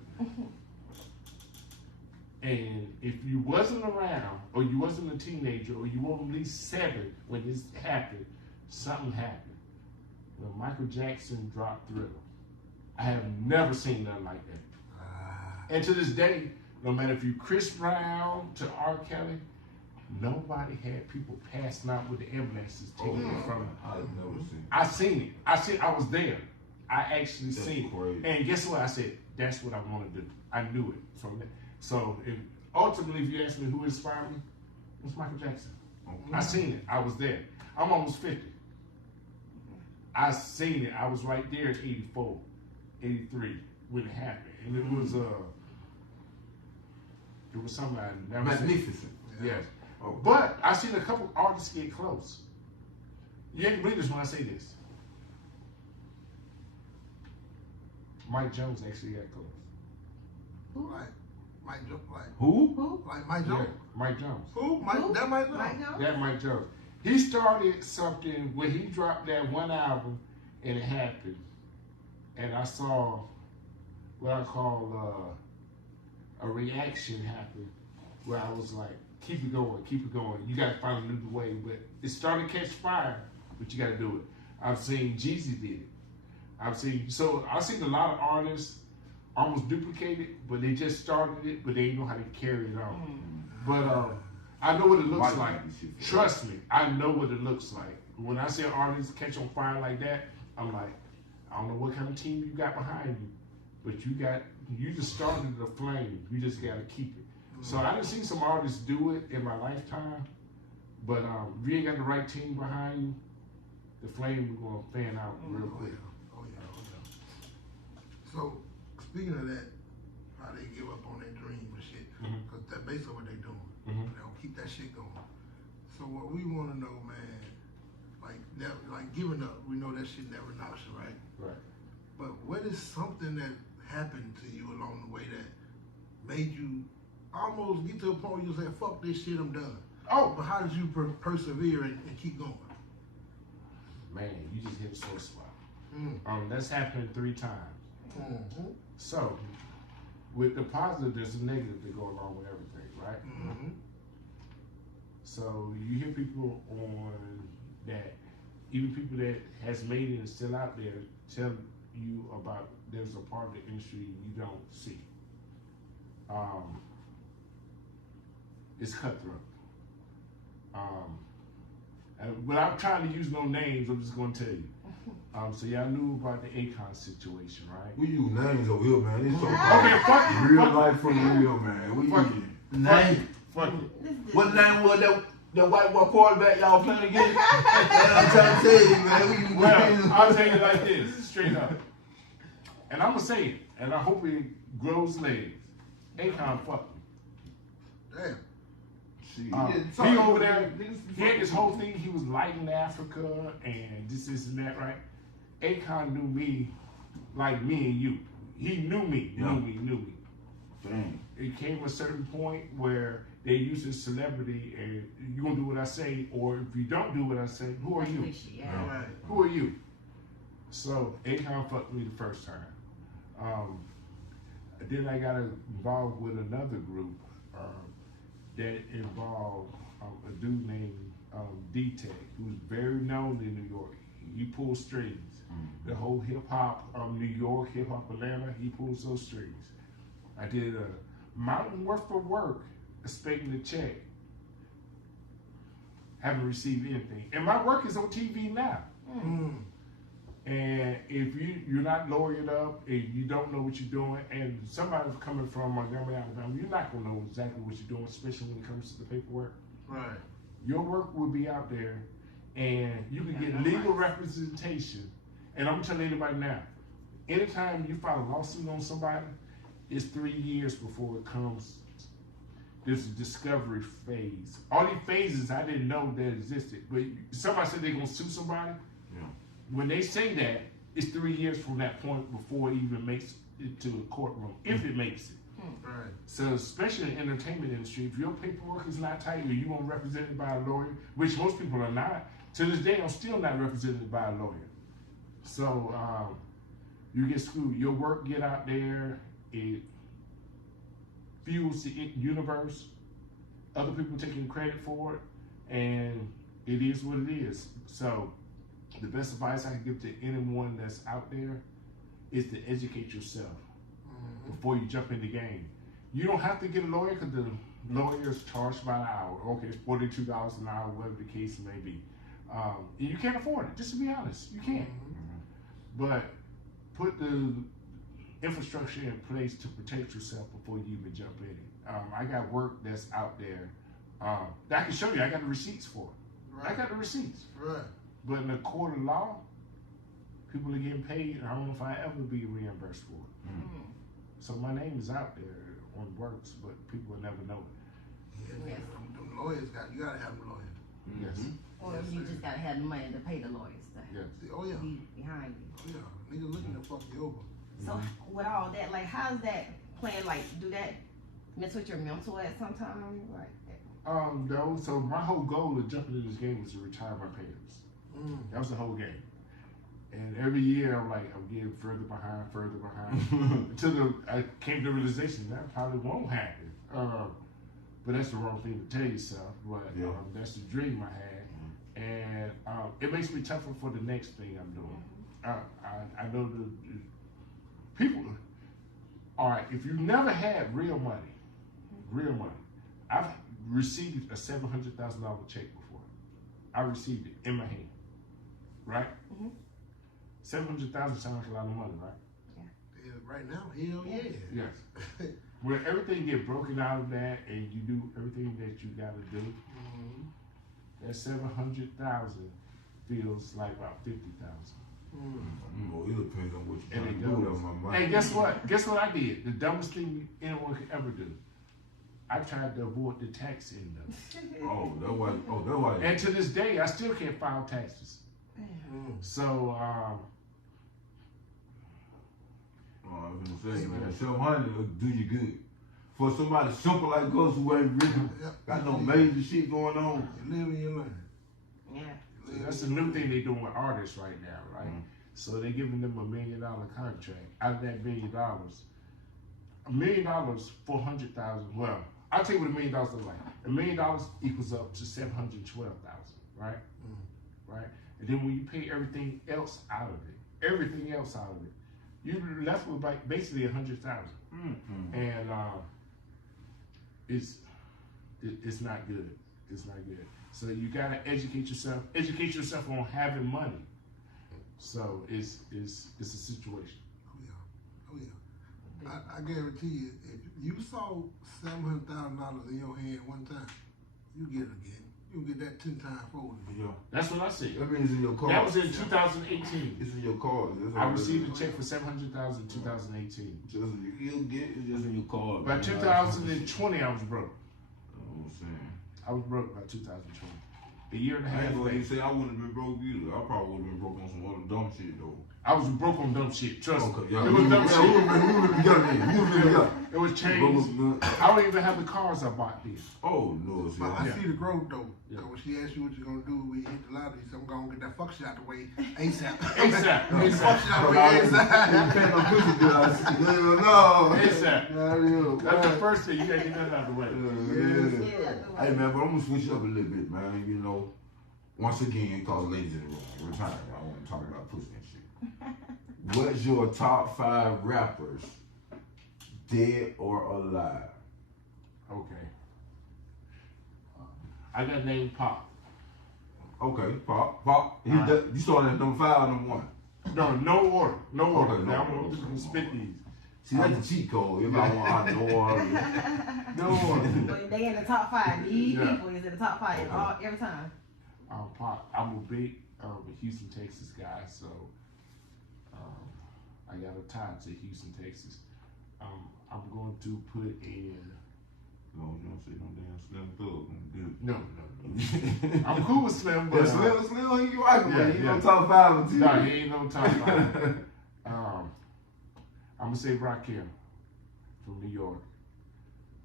And if you wasn't around, or you wasn't a teenager, or you were at least 7 when this happened, something happened. When Michael Jackson dropped Thriller, I have never seen nothing like that. And to this day, no matter if you Chris Brown to R. Kelly, nobody had people passing out with the ambulances taking it from them. I've never seen it. I seen it. I was there. I actually That's seen crazy. it. And guess what? I said, that's what I want to do. I knew it from that. So ultimately, if you ask me who inspired me, it was Michael Jackson. I seen it. I was there. I'm almost 50. I seen it. I was right there in 84, 83 when it happened. And it was something I never Magnificent. seen. Yes. But I seen a couple artists get close. You ain't believe this when I say this. Mike Jones actually got close. Like Mike Jones. Like Who? Like Mike Jones. Yeah, Mike Jones. Who? Mike? That Mike Jones. Mike Jones? That Mike Jones. He started something when he dropped that one album and it happened. And I saw what I call a reaction happen where I was like, keep it going, keep it going. You got to find a new way. But it started to catch fire, but you got to do it. I've seen Jeezy did it. I've seen a lot of artists almost duplicate it, but they just started it, but they didn't know how to carry it on. But I know what it looks like. Trust me, I know what it looks like. When I see an artist catch on fire like that, I'm like, I don't know what kind of team you got behind you, but you just started the flame. You just got to keep it. So I done seen some artists do it in my lifetime, but if you ain't got the right team behind you, the flame is going to fan out real quick. Oh yeah. So speaking of that, how they give up on their dream and shit, because that's basically what they doing. They don't keep that shit going. So what we want to know, man, like giving up, we know that shit never knocks you, right? Right. But what is something that happened to you along the way that made you almost get to a point where you say, fuck this shit, I'm done? Oh, But how did you persevere and keep going? man, you just hit a sore spot. That's happened 3 times. So, with the positive, there's a negative to go along with everything, right? So you hear people on that, even people that has made it and still out there, tell you about there's a part of the industry you don't see. It's cutthroat. But I'm trying to use no names, I'm just going to tell you. So y'all knew about the Akon situation, right? We use names over here, man. It's so Okay, fuck you. Real life for real, man. We Fuck use you. name. Fuck it. What name was that white boy quarterback y'all playing against? I'm trying to tell you, man. We use Well, names. I'll tell you like this, straight up. And I'm going to say it, and I hope it grows legs. Akon fucked me. Damn. He over there, he had this whole thing, he was lighting Africa and this and that, right? Akon knew me like me and you. He knew me, knew me. Dang. It came a certain point where they use his celebrity and you gonna do what I say, or if you don't do what I say, who are you? Right. Who are you? So Akon fucked me the first time. Then I got involved with another group that involved a dude named D-Tech, who's very known in New York. He pulls strings. The whole hip-hop of New York, hip-hop Atlanta, he pulls those strings. I did a mountain worth of work expecting a check. Haven't received anything. And my work is on TV now. And if you're not lawyered up, if you don't know what you're doing, and somebody coming from Montgomery, Alabama, you're not going to know exactly what you're doing, especially when it comes to the paperwork. Right. Your work will be out there, and you can get legal representation. And I'm telling anybody now, anytime you file a lawsuit on somebody, it's 3 years before it comes. There's a discovery phase. All these phases I didn't know that existed. But somebody said they're going to sue somebody. When they say that, it's 3 years from that point before it even makes it to a courtroom, if it makes it. Right. So especially in the entertainment industry, if your paperwork is not tight or you weren't represented by a lawyer, which most people are not, to this day I'm still not represented by a lawyer. So you get screwed. Your work get out there, it fuels the universe. Other people taking credit for it, and it is what it is. So the best advice I can give to anyone that's out there is to educate yourself before you jump in the game. You don't have to get a lawyer because the lawyer is charged by the hour. Okay, it's $42 an hour, whatever the case may be. You can't afford it, just to be honest. You can't. But put the infrastructure in place to protect yourself before you even jump in it. I got work that's out there that I can show you. I got the receipts for it. Right. I got the receipts. Right. But in the court of law, people are getting paid. I don't know if I ever be reimbursed for it. So my name is out there on works, but people will never know it. Yeah, them lawyers you gotta have them lawyers. Yes. Or you just gotta have the money to pay the lawyers to Oh yeah. be behind you. Oh yeah. Niggas looking to fuck you over. So with all that, like, how's that playing? Like, do that mess with your mental at some time? Like, no. So my whole goal of jumping in this game was to retire my parents. That was the whole game. And every year I'm getting further behind, until I came to the realization that probably won't happen. But that's the wrong thing to tell yourself. But that's the dream I had, and it makes me tougher for the next thing I'm doing. I know the people. All right, if you never had real money, I've received a $700,000 check before. I received it in my hand, right? $700,000 sounds like a lot of money, right? Yeah, right now, hell yeah. Yes. When everything get broken out of that and you do everything that you gotta do, that $700,000 feels like about $50,000. It depends on what you're trying to do with my money. And guess what? Guess what I did? The dumbest thing anyone could ever do. I tried to avoid the tax end of it. That was. And to this day, I still can't file taxes. So, I was gonna say, man, 700 will do you good. For somebody simple like us who ain't really got no major shit going on, you live in your life. Yeah. So that's the new thing they're doing with artists right now, right? So they're giving them $1 million contract. Out of that $1 million, $1 million, 400,000. Well, I'll tell you what $1 million looks like. $1 million equals up to 712,000, right? Right. And then when you pay everything else out of it, you're left with basically 100,000. And it's not good. It's not good. So you gotta educate yourself on having money. So it's a situation. Oh yeah. I guarantee you, if you saw $700,000 in your hand one time, you get it again. You get that 10 times folded. Yeah. That's what I see. That means in your card. That was in 2018. It's in your card. I received a check for $700,000 in 2018. You'll get it just in your card. By 2020, I was broke. I'm saying. I was broke by 2020. A year and a I half. ain't gonna say I wouldn't have been broke either. I probably would have been broke on some other dumb shit though. I was broke on dumb shit. Trust me. Yeah, It was dumb shit. It was changed. I don't even have the cars I bought then. Oh no, But I see the growth though. So when she asks you what you're gonna do when you hit the lottery, so I'm gonna get that fuck shit out the way ASAP. ASAP. Get the fuck shit out the way ASAP. ASAP. That's the first thing. You gotta get that out of the way. Hey man, but I'm gonna switch up a little bit, man. You know, once again, cause ladies in the room, retired. I want to talk about pussy and shit. What's your top 5 rappers, dead or alive? Okay. I got named Pop. Okay, Pop. You started at number 5 or number 1? No order. Okay, Now I'm just gonna spit these. See, that's the cheat code. Everybody want no order. No order. But they in the top 5. These people is in the top 5 every time. Pop. I'm a big Houston, Texas guy, so I got a tie to Houston, Texas. I'm going to put in. No, you don't say no damn Slim Thug. No. I'm cool with Slim, but Slim, you right, man. He yeah. no top 5 or 2. No, he ain't no top 5. I'm gonna say Rakim from New York.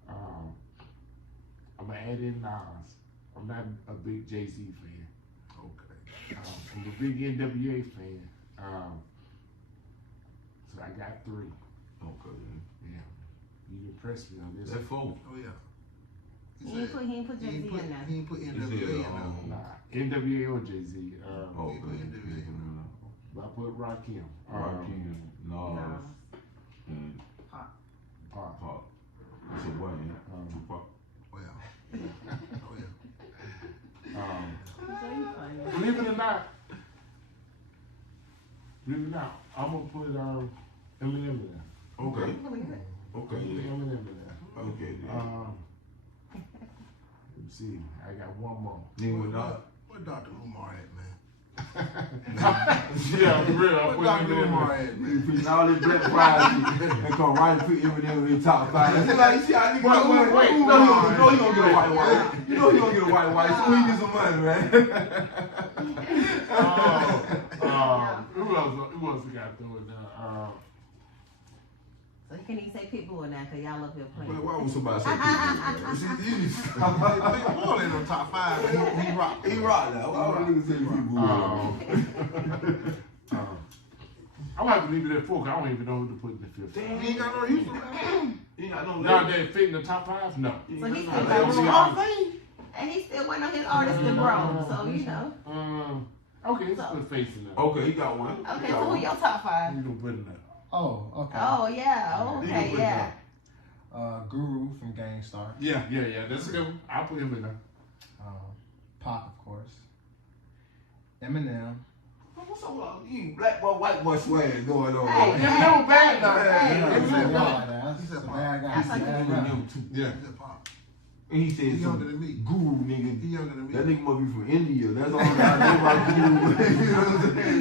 I'm gonna add in Nas. I'm not a big Jay-Z fan. Okay. I'm a big NWA fan. So I got 3. Okay. Yeah. You impressed me on this. That's 4. Oh yeah. He ain't put Jay-Z in there. He ain't put NWA in there. Nah, NWA or Jay-Z. Okay. I put Rakim. Rakim, Nas, and Pop. That's a one, Tupac. Oh yeah. Oh yeah. Believe it or not, I'm gonna put Eminem in there. Okay. I'm gonna put Eminem in there. Okay. Let's see, I got one more. Then with that. What Dr. Umar at, man? Yeah, for real. I What put Dr. Eminem in Umar there. at, You man? putting all this black pride and come right and put Eminem in the top 5. It's like, see how nigga Wait, you know he gonna get a white wife. You know he gonna get a white wife, so he get some money, man. Who else we got throwing down? So can he say Pitbull now? Cause y'all up here But playing. why would somebody say Pitbull, man? Big Bull ain't no top 5, but he rock. He rock now. Why would niggas say Pitbull? I'm gonna have to leave it at 4 'cause I don't even know who to put in the 5th. He ain't got no Houston. He ain't got no No, they fit in the top 5? No. So he's still They waiting don't see all on and he's still waiting on his artist to grow. So you know. Okay, let's put Face in there. Okay, he got one. Okay, so who your top 5? You gonna put in there? Oh, okay. Oh yeah. Okay, yeah. Guru from Gangstar. Yeah. That's a good one. I'll put him in there. Pop, of course. Eminem. What's up with you black boy, white boy swag going on? Hey, Eminem never bad though. Hey. He's Eminem a bad. That's He said a Pop. bad guy. That's He's a like bad He guy. Yeah. He said Pop. And he said He younger some than me. guru nigga. He younger than me. That nigga must be from India. That's all I know about guru. You know what I'm saying?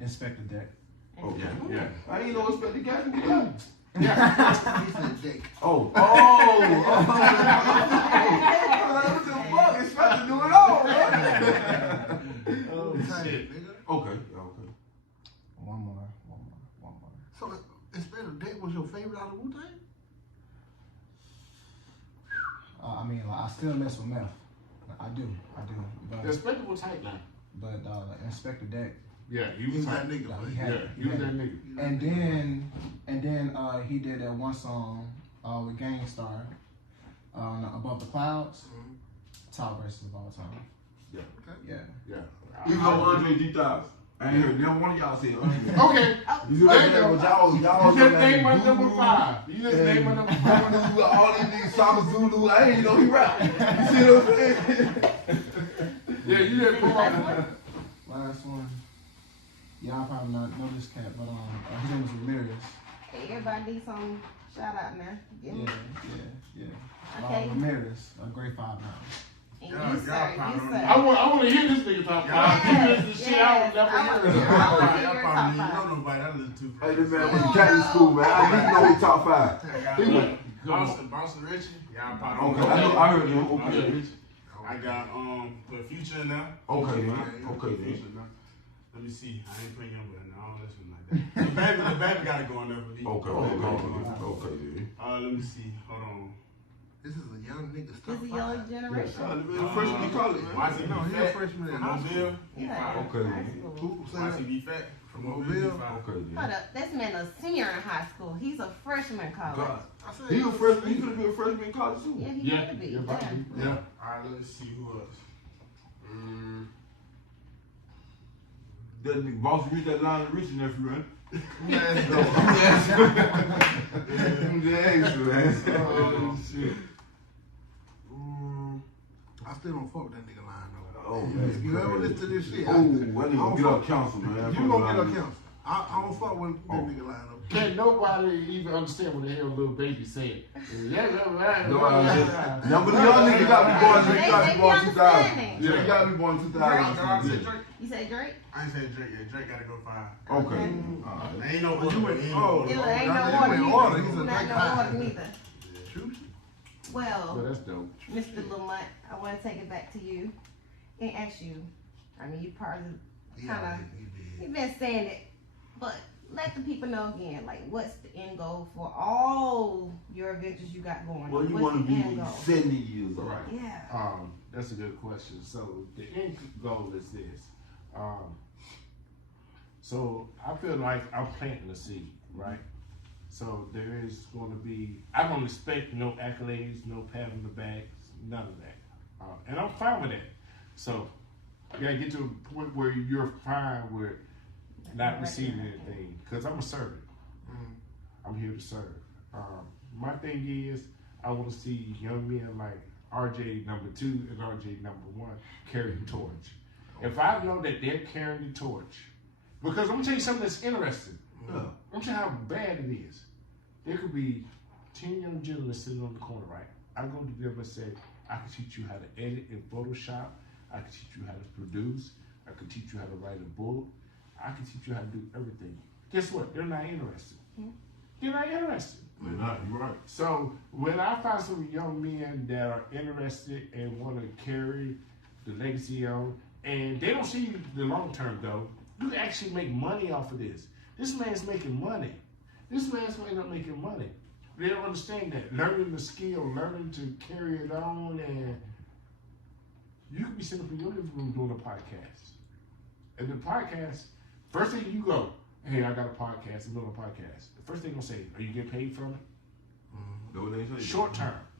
Inspector Deck. Okay. Yeah. I ain't know Inspector the guy. He said Jake. Oh. What the fuck? Inspector do it all. Oh shit. Nigga. Okay. One more. So, Inspector Deck was your favorite out of Wu-Tang? I mean, like, I still mess with meth. I do. The Inspector was tight now. But Inspector Deck. Yeah, he He was was that tight. nigga, He man. had Yeah, it. he was that nigga. And then he did that one song with Gangstar, Above the Clouds. Mhm. Top verses of all time. Yeah. Okay. Yeah. Even though Andre 3000. I ain't heard never one of y'all say Andre. Okay. You see what I'm saying? But y'all You just named my number Guru, 5. You just named my number 5. all these niggas Shaka Zulu, I ain't know he rap. You see what I'm saying? Yeah, you just put my Last one. Y'all probably not know this cat, but his name was Ramirez. Hey, everybody needs some shout out now. Give me. Yeah. Okay. Ramirez, a great 5 now. And Yeah, you, sir. y'all You, probably sir. don't I want to hear this nigga top 5. He does the shit I would never hear. I Y'all wanna hear probably your don't top know 5. nobody. I listen to. Hey, this man went to Catholic school, man. I need to know his top 5. I He got went. Boston Richie. Y'all probably Okay, don't know. I heard him. Okay. I got the Future in there. Okay, then. Future in there. Let me see. I ain't putting him with no listen like that. The baby gotta go in there for me. Okay. Let me see. Hold on. This is a young nigga This stuff. is your generation. Freshman in college, man. Watch it No, be he a fat. freshman in From high school. Mobile. Yeah. Okay. High school. Who say Watch that? it be fat. From Mobile? Mobile. Okay, then. Hold up. This man a senior in high school. He's a freshman in college. God. I said He was freshman. He could be a freshman in college too. Yeah, he Yeah, could be. yeah, Yeah. yeah. Alright, let's see who else. That nigga boss read that line of Richie nephew, right? Yes, no. Shit. I still don't fuck with that nigga line though. Oh, If you ever listen to this shit, Oh, that nigga get up council, man. you gonna get a counsel. I don't fuck with that nigga line though. Can't nobody even understand what the hell little baby said. Number the young nigga got me born. He got me born 2000. understanding. Yeah, he got me born 2000. You say Drake? I ain't say Drake yet. Drake gotta go 5. Okay. Ain't no You order. went, Ain't oh, no It order. ain't you no went order order. neither. He's a Not Drake no high. order neither. Shoot. Well, Well, that's dope. Mr. Lamont, I want to take it back to you and ask you. I mean, you probably Yeah, kind of he did. you've been saying it, but let the people know again, like, what's the end goal for all your adventures you got going on? Well, you What's want to the be end when you're goal? 70 years old. Right. Yeah. That's a good question. So the end goal is this. So I feel like I'm planting a seed, right? So there is going to be, I don't expect no accolades, no pat on the back, none of that. And I'm fine with that. So you gotta get to a point where you're fine with not receiving anything, because I'm a servant. I'm here to serve. My thing is, I want to see young men like RJ number 2 and RJ number 1 carry the torch. If I know that they're carrying the torch, because I'm gonna tell you something that's interesting. I'm gonna tell you how bad it is. There could be 10 young gentlemen sitting on the corner, right? I go to them and say, I can teach you how to edit in Photoshop. I can teach you how to produce. I can teach you how to write a book. I can teach you how to do everything. Guess what? They're not interested. They're not interested. They're not, you're right. So when I find some young men that are interested and want to carry the legacy on, and they don't see the long term though, you actually make money off of this. This man's making money. This man's going to end up making money. They don't understand that. Learning the skill, learning to carry it on, and you could be sitting up in your living room doing a podcast. And the podcast, first thing you go, hey, I got a podcast, I'm doing a podcast. The first thing they're going to say, are you getting paid from it? Know what they say?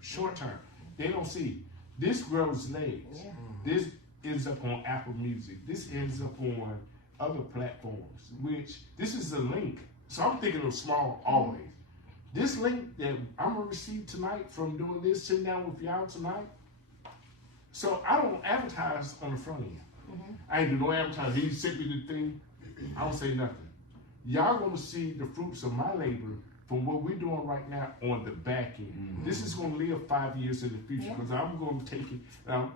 Short term. They don't see. This grows legs. Yeah. This ends up on Apple Music. This ends up on other platforms, which this is a link. So I'm thinking of small always. This link that I'm going to receive tonight from doing this, sitting down with y'all tonight. So I don't advertise on the front end. I ain't do no advertising. He sent me the thing. I don't say nothing. Y'all going to see the fruits of my labor from what we're doing right now on the back end. This is going to live 5 years in the future because I'm going to take it.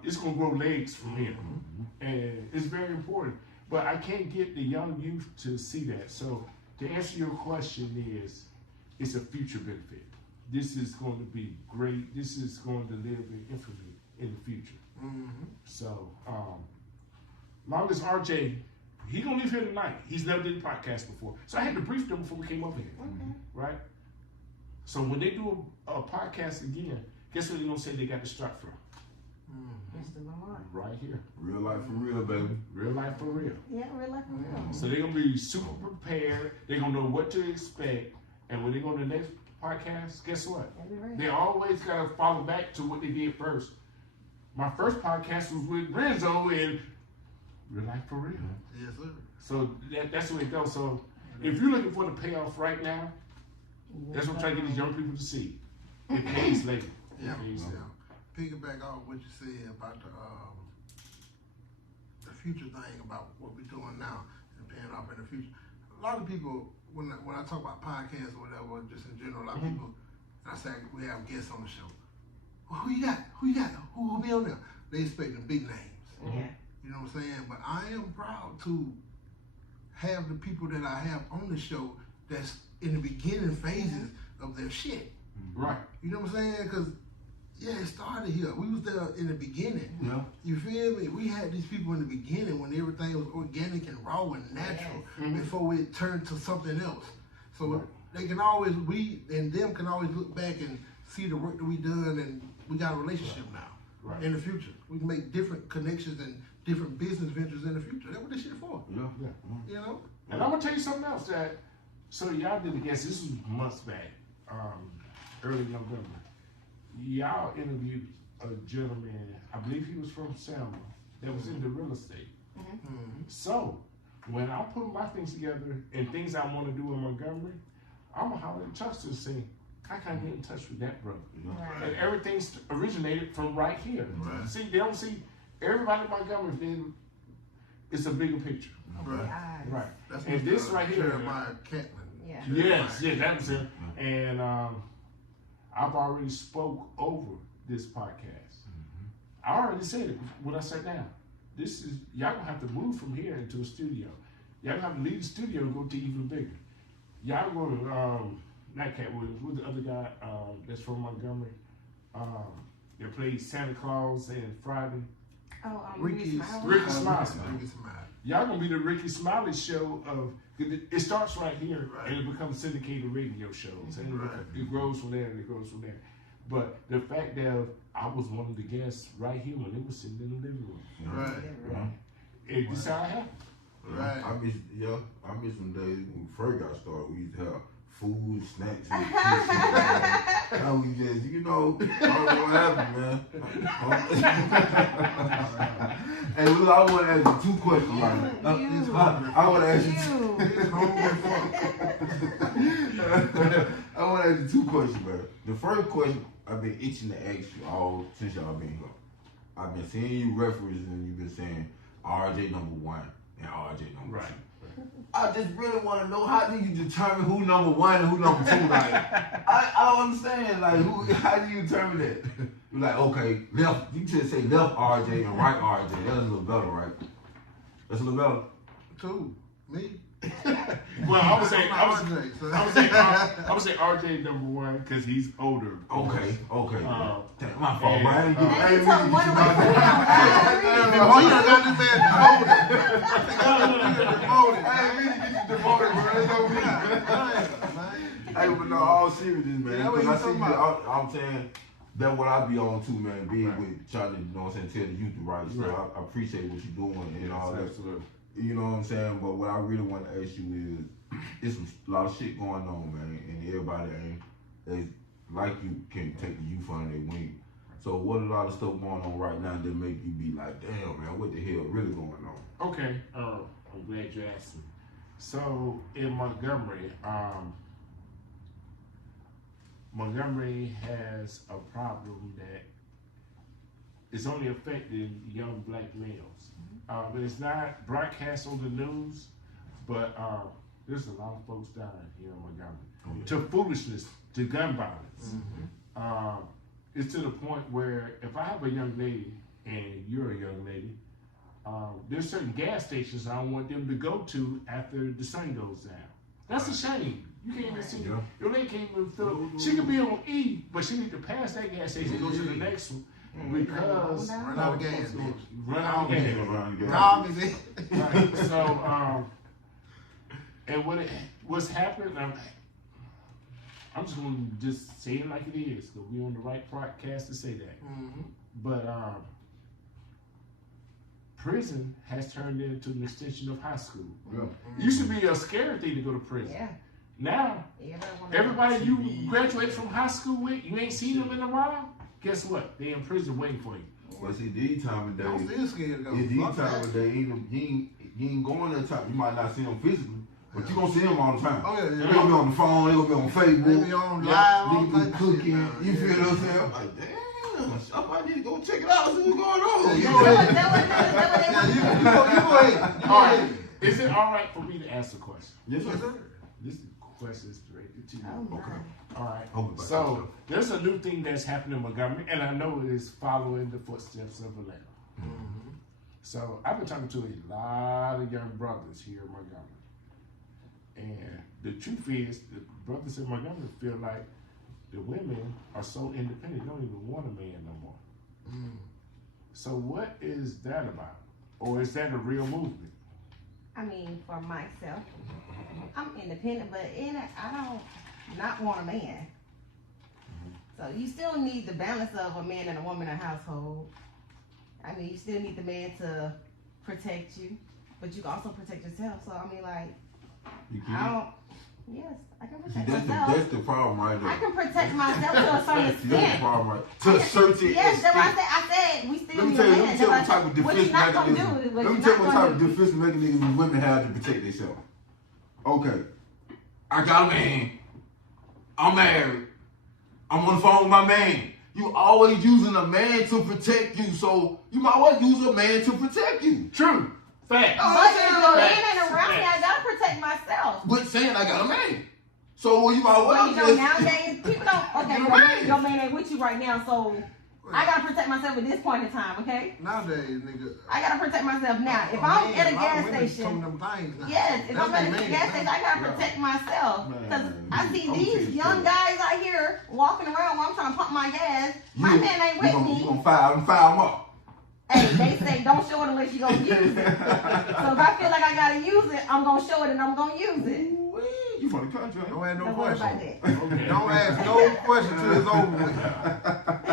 It's going to grow legs from here. And it's very important. But I can't get the young youth to see that. So to answer your question is, it's a future benefit. This is going to be great. This is going to live in infamy in the future. So, long as RJ, he gonna leave here tonight. He's never did a podcast before. So I had to brief them before we came over here. Right? So when they do a podcast again, guess what they're gonna say they got the strap from? Mr. Lamont. Right here. Real life for real, baby. Real life for real. Yeah, real life for real. So they're gonna be super prepared. They're gonna know what to expect. And when they go to the next podcast, guess what? They always gotta follow back to what they did first. My first podcast was with Renzo and Real Life for Real. Yes, sir. So that's the way it goes. So if you're looking for the payoff right now, that's what I'm trying to get these young people to see. It pays later. Yeah. It pays later. Piggyback off what you said about the future thing about what we're doing now and paying off in the future. A lot of people, when I talk about podcasts or whatever, just in general, a lot of people, and I say we have guests on the show. Well, who you got? Who be on there? They expecting big names. Yeah. You know what I'm saying? But I am proud to have the people that I have on the show that's in the beginning phases of their shit. Right. You know what I'm saying? Because, yeah, it started here. We was there in the beginning. Yeah. You feel me? We had these people in the beginning when everything was organic and raw and natural before it turned to something else. So they can always, we and them can always look back and see the work that we done, and we got a relationship now. Right. In the future. We can make different connections and different business ventures in the future. That's what this shit for. Yeah. You know? And I'm gonna tell you something else that, so y'all did a guess, this was months back, early November. Y'all interviewed a gentleman, I believe he was from Selma, that was into real estate. So, when I put my things together and things I want to do in Montgomery, I'm gonna holler at Chuckster and say, I can't get in touch with that brother. Right. And everything's originated from right here. Right. See, they don't see everybody in Montgomery, then it's a bigger picture. Right. Right. That's And this right here. Jeremiah Catlin. Yeah. Yes, that was it. And I've already spoke over this podcast. I already said it when I sat down. This is, y'all gonna have to move from here into a studio. Y'all gonna have to leave the studio and go to even bigger. Y'all gonna, not Cat Williams, who's the other guy that's from Montgomery? That played Santa Claus and Friday. Ricky Smiley. Smiley. Y'all gonna be the Ricky Smiley show of. It starts right here and it becomes syndicated radio shows, and it grows from there and it grows from there. But the fact that I was one of the guests right here when they were sitting in the living room. Right. This how it happened. Right. I miss some days when we first got started. We used to have food, snacks, and now we just, I don't know what happened, man. Hey, look, I want to ask you two questions right now. I want to ask you I want to ask you two questions, man. The first question I've been itching to ask you all since y'all been here. I've been seeing you reference and you've been saying RJ number 1 and RJ number 2. I just really want to know, how do you determine who number 1 and who number 2? Like, I don't understand. Like, how do you determine that? You're like, okay, left. You just say left RJ and right RJ. That's a little better, right? That's a little better. 2, me. Well, I would say RJ number 1 because he's older. Okay. My fault, fault, man. You took one away from him. you done got this man demoted. Hey, but no, all seriousness, man. Because I see you, I'm saying that's what I be on too, man. Being with trying to, tell the youth the right stuff. I appreciate what you're doing and all that. Absolutely. You know what I'm saying? But what I really want to ask you is, there's a lot of shit going on, man, and everybody ain't like you can take the youth under their wing. So what a lot of stuff going on right now that make you be like, damn, man, what the hell really going on? Okay, I'm glad you asked me. So in Montgomery, Montgomery has a problem that is only affecting young black males. It's not broadcast on the news, but there's a lot of folks dying here in Montgomery. To foolishness, to gun violence. It's to the point where if I have a young lady and you're a young lady, there's certain gas stations I don't want them to go to after the sun goes down. That's a shame. You can't even see your lady can't even fill. She could be on E, but she need to pass that gas station and go to the next one. Because run out of gas, bitch. Run out of gas. Right. So, and what's happened? I'm just gonna say it like it is, because we're on the right podcast to say that. But prison has turned into an extension of high school. It used to be a scary thing to go to prison. Now, everybody you graduate from high school with, you ain't seen them in a while. Guess what? They in prison waiting for you. Well, see, these time of day, I'm still scared to go. these time of day, you ain't going that time. You might not see them physically, but you gonna see them all the time. Oh, yeah. They gonna be on the phone, they gonna be on Facebook. They be on live, all niggas type be of cooking. shit, You feel what I'm saying? I'm like, damn, I need to go check it out, see what's going on. You go ahead. All right. Is it all right for me to ask a question? Yes, sir. This question is directed to you. Okay. All right. So there's a new thing that's happening in Montgomery, and I know it is following the footsteps of Atlanta. So I've been talking to a lot of young brothers here in Montgomery, and the truth is, the brothers in Montgomery feel like the women are so independent, they don't even want a man no more. So what is that about? Or is that a real movement? I mean, for myself, I'm independent, but I don't not want a man. So you still need the balance of a man and a woman in a household. I mean, you still need the man to protect you, but you can also protect yourself. So I mean, like, yes, I can protect myself. That's the problem right there. I can protect myself to a certain extent. That's the problem right there. To a certain extent. Yes, that's what I said we still need a man. Let me tell you what type of defense mechanism. Let me tell you what type of defense mechanism women have to protect themselves. Okay, I got a man. I'm married. I'm on the phone with my man. You always using a man to protect you, so you might well use a man to protect you. True. Fact. But if the man ain't around me, I gotta protect myself. But saying I got a man. So you might well nowadays, people don't, your man ain't with you right now, so I gotta protect myself at this point in time, okay? Nowadays, nigga. I gotta protect myself now. If I'm at a gas station, if I'm at a gas station, I gotta protect myself. Because I see these young guys out here walking around while I'm trying to pump my gas. My man ain't with me. You gonna fire them up. Hey, they say don't show it unless you're gonna use it. So if I feel like I gotta use it, I'm gonna show it and I'm gonna use it. You from the country? Don't ask no Don't worry about question. that. Okay. Don't ask no question till it's over with.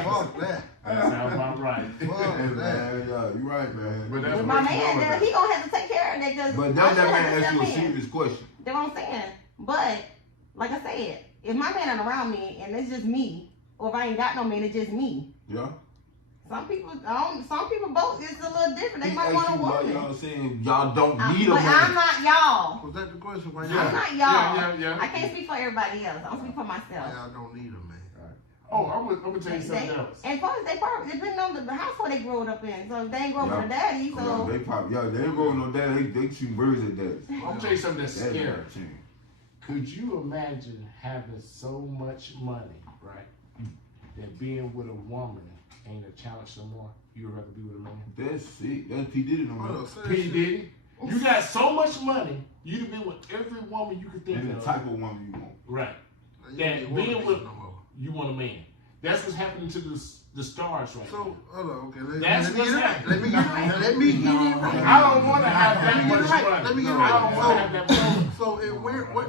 Fuck that. That sounds about right. Fuck that. Man, yeah, you right, man. But that's But what my you man, want he gonna have to take care of that because But that man asked you a serious question. That's what I'm saying. But like I said, if my man ain't around me and it's just me, or if I ain't got no man, it's just me. Yeah. Some people both it's a little different. They He might asked want a you, like, woman. y'all saying y'all don't need a But man. I'm not y'all. Was that the question? Why I'm not y'all. Yeah. I can't speak for everybody else. I'm speaking for myself. y'all don't need a man? Oh, I'm gonna tell you something else. And plus, they probably depending on the household they grew up in. So if they ain't grow up with a daddy, so They probably, they ain't going no daddy. They shoot birds at daddy. I'm gonna tell you something that's That's scary. right, too. Could you imagine having so much money, right, that being with a woman ain't a challenge no more? You'd rather be with a man? That's sick. That's P. Diddy no Hold more. up, say P. that shit. Diddy, you got so much money, you'd have been with every woman you could think And the of. type of woman you want. Right. You That don't want being a with man no more. you want a man. That's what's happening to the stars right now. So, hold on, okay. That's Let me what's get it right. happening. Let me get it right. Let me get it right. I don't want to have that Let me get much it right. money. Let me get it I don't want to right. have that money. So,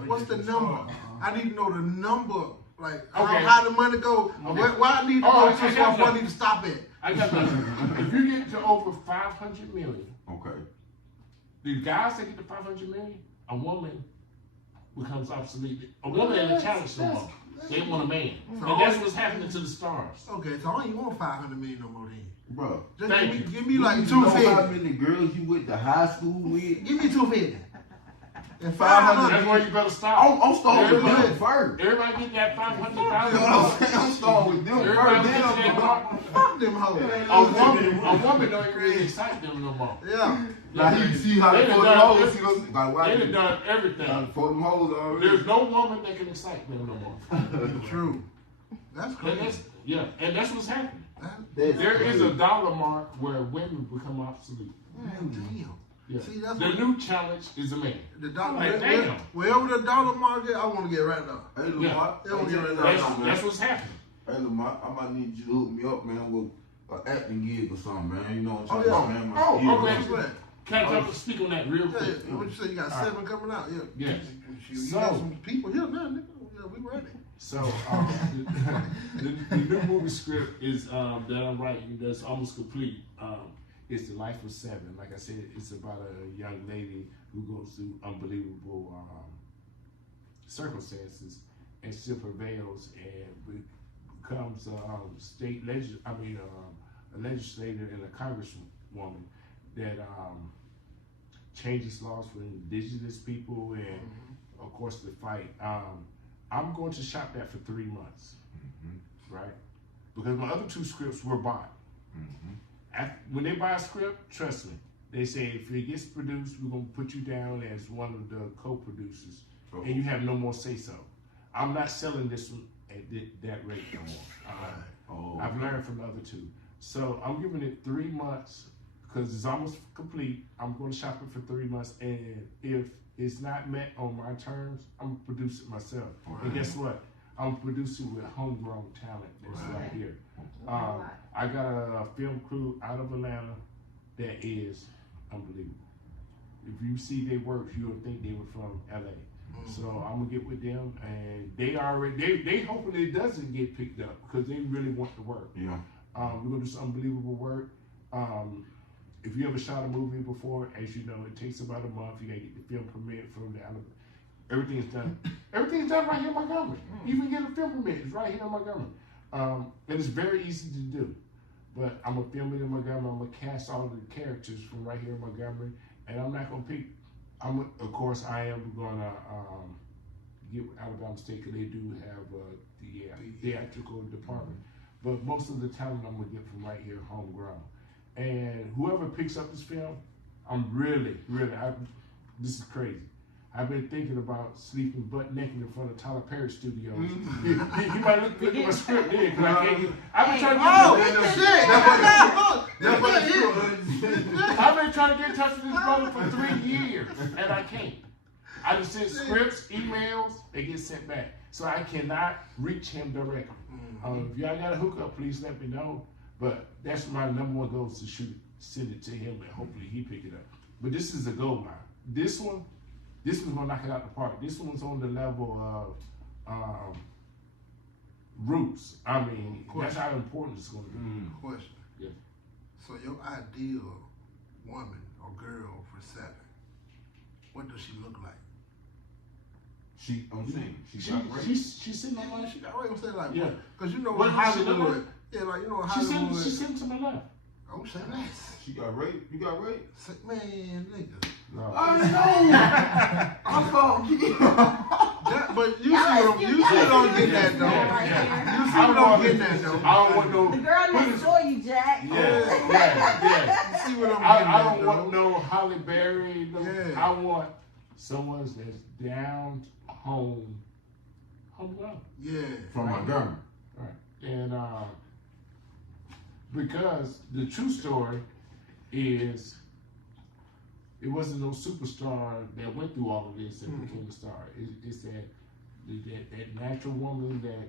what's the number? I need to know the number. Like, Okay. how the money go. Okay. Where I need to Oh, go I to got so I need to stop at. I got nothing. If you get to over 500 million, Okay. the guys that get to 500 million, a woman becomes obsolete. A woman ain't a challenge no more. They want a man. And that's what's happening to the stars. Okay, so I don't even want 500 million no more then. Bro. Just Thank give me like You know how 250. many girls you went to high school with? Give me 250. And 500. That's where you better stop. I'm starting with Everybody- them first. Everybody get that You know 500,000. what I'm saying? I'm starting with them Everybody first. get Then that I'm mark. Fuck them hoes. A woman don't even really excite them no more. Yeah. Now you see how They they done photo done hoes. every- See those? Like, They why done you done everything. photo them hoes already? There's no woman that can excite them no more. True. That's And crazy. that's what's happening. That's There is a crazy. dollar mark where women become obsolete. Damn. Yeah. See, that's The what new challenge is a man. the dollar. Like, damn. Wherever the dollar market, I want to get right now. Hey, Lamont. Yeah. They don't get That's what's happening. Hey, Lamont, I might need you to hook me up, man, with an acting gig or something, man. You know what Oh, I'm yeah. talking about, man? My Oh, skills. okay. That's what. Can I speak on that real Yeah, quick? yeah. What you say? You got 7 coming out? Yeah. Yes. You So- got some people here now, nigga. Yeah, we ready. So the new movie script is that I'm writing that's almost complete. It's The Life of 7. Like I said, it's about a young lady who goes through unbelievable circumstances and still prevails and becomes a legislator and a congresswoman that changes laws for indigenous people and of course the fight. I'm going to shop that for 3 months, right? Because my other 2 scripts were bought. When they buy a script, trust me, they say if it gets produced, we're going to put you down as one of the co-producers, and you have no more say-so. I'm not selling this one at that rate no more. I've learned from the other 2. So I'm giving it 3 months because it's almost complete. I'm going to shop it for 3 months, and if it's not met on my terms, I'm going to produce it myself. And guess what? I'm producing with homegrown talent that's right here. I got a film crew out of Atlanta that is unbelievable. If you see their work, you'll think they were from LA. So I'm gonna get with them, and they hoping it doesn't get picked up because they really want the work. Yeah. We're gonna do some unbelievable work. If you ever shot a movie before, as you know, it takes about a month. You gotta get the film permit from the everything's done. Everything's done right here in Montgomery. Even get a film permit, it's right here in Montgomery. And it's very easy to do. But I'm gonna film it in Montgomery. I'm gonna cast all the characters from right here in Montgomery, and I'm not gonna pick. Of course, I am gonna get with Alabama State because they do have the theatrical department. But most of the talent I'm gonna get from right here, homegrown. And whoever picks up this film, I'm really, this is crazy. I've been thinking about sleeping butt naked in front of Tyler Perry Studios. He might look at my script there because I can't get. I've been trying to get in touch with this brother for 3 years, and I can't. I just send scripts, emails, they get sent back. So I cannot reach him directly. If y'all got a hookup, please let me know. But that's my number one goal is to send it to him, and hopefully he pick it up. But this is a goal line. This one's gonna knock it out the park. This one's on the level of roots. I mean, that's how important it's gonna be. Question. Yeah. So your ideal woman or girl for 7, what does she look like? I'm saying she's sitting on my. She got right. I'm saying like, Yeah. Because you know What what does she look Hollywood. like? Yeah, like you know what Hollywood. She's sitting to my left. Oh, say less. She got raped. You got raped? Man, nigga. No. I know. I'm That, but you see what I'm getting at though. You see what I'm getting at though. I don't want no. The girl next door, you Jack. Yeah. You see what I'm getting I at don't want though. no Holly Berry. No, Yeah. I want someone that's down home well. Yeah. From Montgomery. Right. And because the true story is it wasn't no superstar that went through all of this and became a star. It's that natural woman that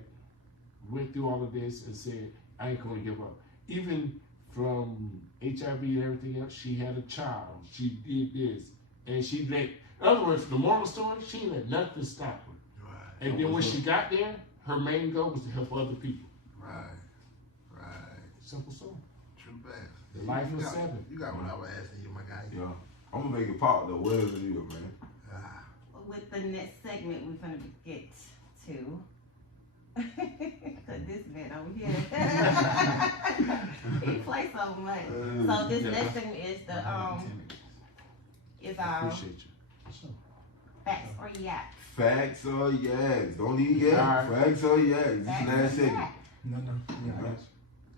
went through all of this and said, I ain't gonna give up. Even from HIV and everything else, she had a child. She did this. And she let, in other words, the moral story, she didn't let nothing stop her. Right. And then when she got there, her main goal was to help other people. Right. Simple story. True fast. The life of 7. You got what I was asking you, my guy. Yeah. I'm gonna make it pop though, whatever it is, man. With the next segment, we're gonna get to. Cause this man over here, he plays so much. So this next segment is the is our Appreciate you. So. facts or yaps. Facts or yags. Don't need yags. Right. Facts or yags. This Facts is or last segment. yaps. No. Yeah, I got you.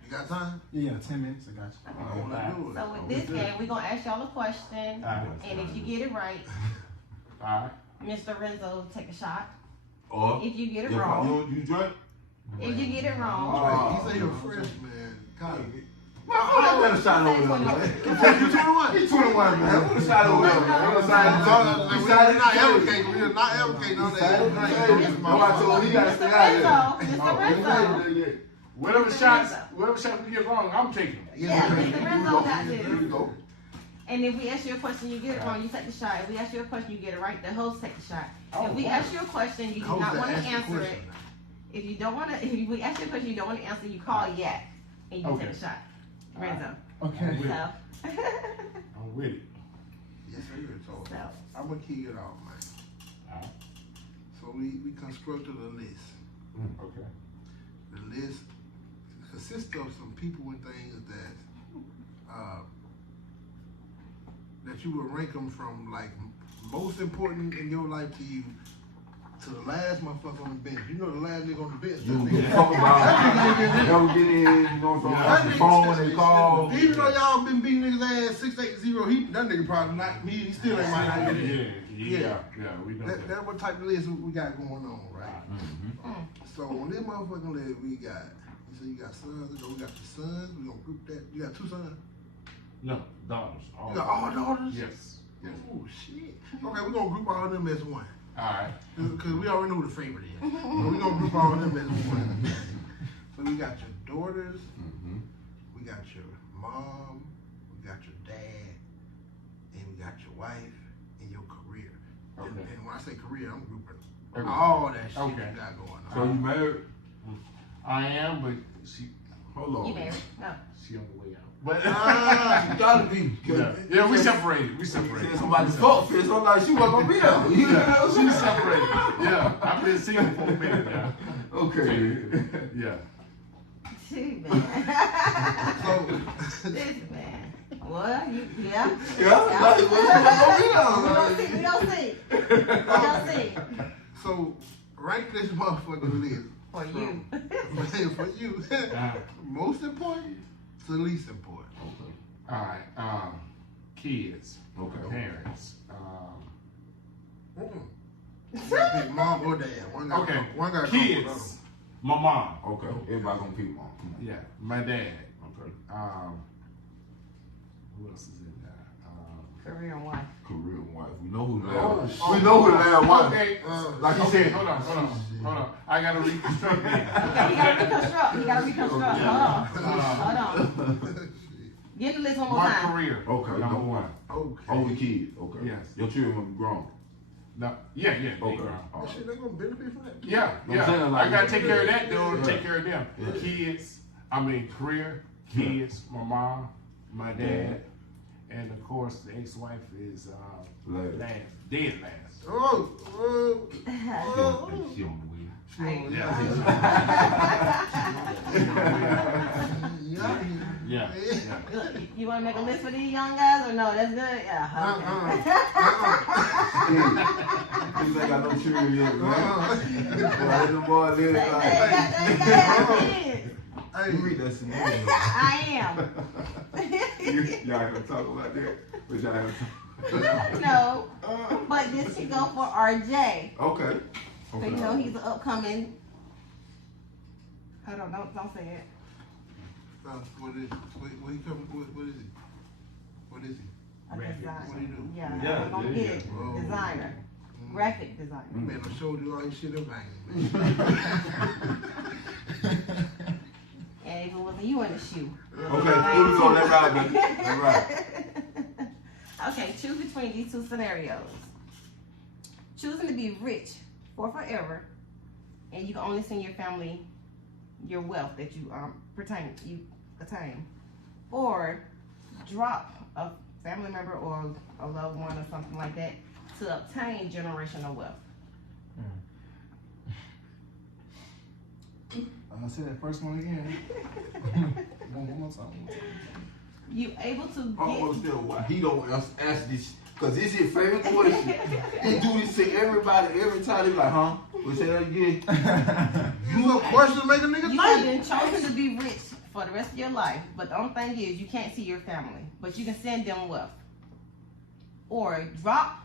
You got time? Yeah, 10 minutes. I got you. I want to do it. So with this game, we're gonna ask y'all a question, Alright. and if you get it right, Alright. Mr. Renzo take a shot. Or If you get it you wrong, drink? if you get it wrong, He said you're a freshman. College. I got a shot over there, man. You 21? He's 21, man. What a shot over there, man. What a shot. We're not advocating. We're not advocating on that. Nobody told me he got to stay out here. Mr. Renzo. Whatever shots we get wrong, I'm taking them. Yeah, Mr. Renzo got Here we this. go. And if we ask you a question, you get it wrong, you take the shot. If we ask you a question, you get it right, the host take the shot. Oh, If we wow. ask you a question, you do Host not that want to asked the answer it. question. If you don't want to, if we ask you a question, you don't want to answer, you call yak, and you Okay. take a shot. Renzo. Okay. So, I'm with it. Yes, sir. So so, I'm gonna key it off, man. Alright. So we constructed a list. Okay. The list consists of some people and things that you would rank them from like most important in your life to you to the last motherfucker on the bench. You know the last nigga on the bench. You that get nigga- talking about, never get in, you know what I'm saying, phone when they call. Even though y'all been beating niggas ass 6-8-0, that nigga probably not me. He still ain't might not get in. Yeah, we know that. That's what type of list we got going on, right? Mm-hmm. So on this motherfucking list, we got. You say you got sons. We got the sons. We gonna group that. You got 2 sons. No, daughters. You got all daughters. Yes. Oh shit. Okay, we gonna group all of them as one. Alright. Cause we already know who the favorite is. So we gonna group all of them as one. So we got your daughters. Mm-hmm. We got your mom. We got your dad. And we got your wife and your career. Okay. And when I say career, I'm grouping Okay. all that shit Okay. you got going on. So you married? I am, but she Hold on. you married? No. on the way out. But You gotta be. yeah, we separated. We separated. Said somebody fuck fist, I'm like, she wasn't gonna be there. You know what I'm She saying? separated. Yeah, I've been single for a minute now. Okay. Yeah. Too bad. So, This man. What? Yeah. Yeah, like, she wasn't gonna be We there. don't see. We don't see. so rank this motherfucking list. For you. For you. Most important to least important. All right. Kids. Okay. Parents. You gotta pick mom or dad. One got Okay. One got Kids. My mom. Okay, everybody gonna pick one. Yeah. My dad. Okay. Who else is in there? Career and wife. Career and wife. We know who Oh, Lamb. shit. We know who Lamb was. Okay. Like he Okay, said. hold on. I gotta reconstruct that. Okay, he gotta reconstruct. Hold on. Get the list one more My time. career. Okay, Number one. Okay. Over the kids. Okay. Yes. Your children will be grown. No. Yeah. Okay. They grown. That shit, they gonna benefit from that. Yeah. I'm saying, like, I gotta take care of that, though. Yeah. Take care of them. Yeah. Kids. Career. Kids. My mom. My dad. And of course, the ex-wife is Last. dead last. Oh. She on the way. Yeah. Good. You want to make a list for these young guys or no? That's good. Yeah. Things ain't got no children yet, man. Boy, them boys live like. Hey, You read that scenario. I am. Y'all gonna talk about that? But y'all have to. No, but this should go for RJ. Okay. So you know he's an upcoming. Hold on, don't say it. what is he coming? What is he? What is he? A Graphic designer. What do you do? Yeah, Yeah, I'm gonna yeah, get it. yeah. Designer, graphic designer. Man, I showed you all this shit in vain. And if it wasn't you in the shoe. Okay, here we go. Let's ride, baby. Let's ride. Okay, choose between these two scenarios. Choosing to be rich for forever, and you can only send your family your wealth that you attain, or drop a family member or a loved one or something like that to obtain generational wealth. I'll say that first one again. one more time. You able to I don't get understand why he don't ask this, because this is his favorite question. He do this to everybody every time. He be like, huh? We say that again. You a question to make a nigga you have think? been chosen to be rich for the rest of your life, but the only thing is you can't see your family, but you can send them wealth. Or drop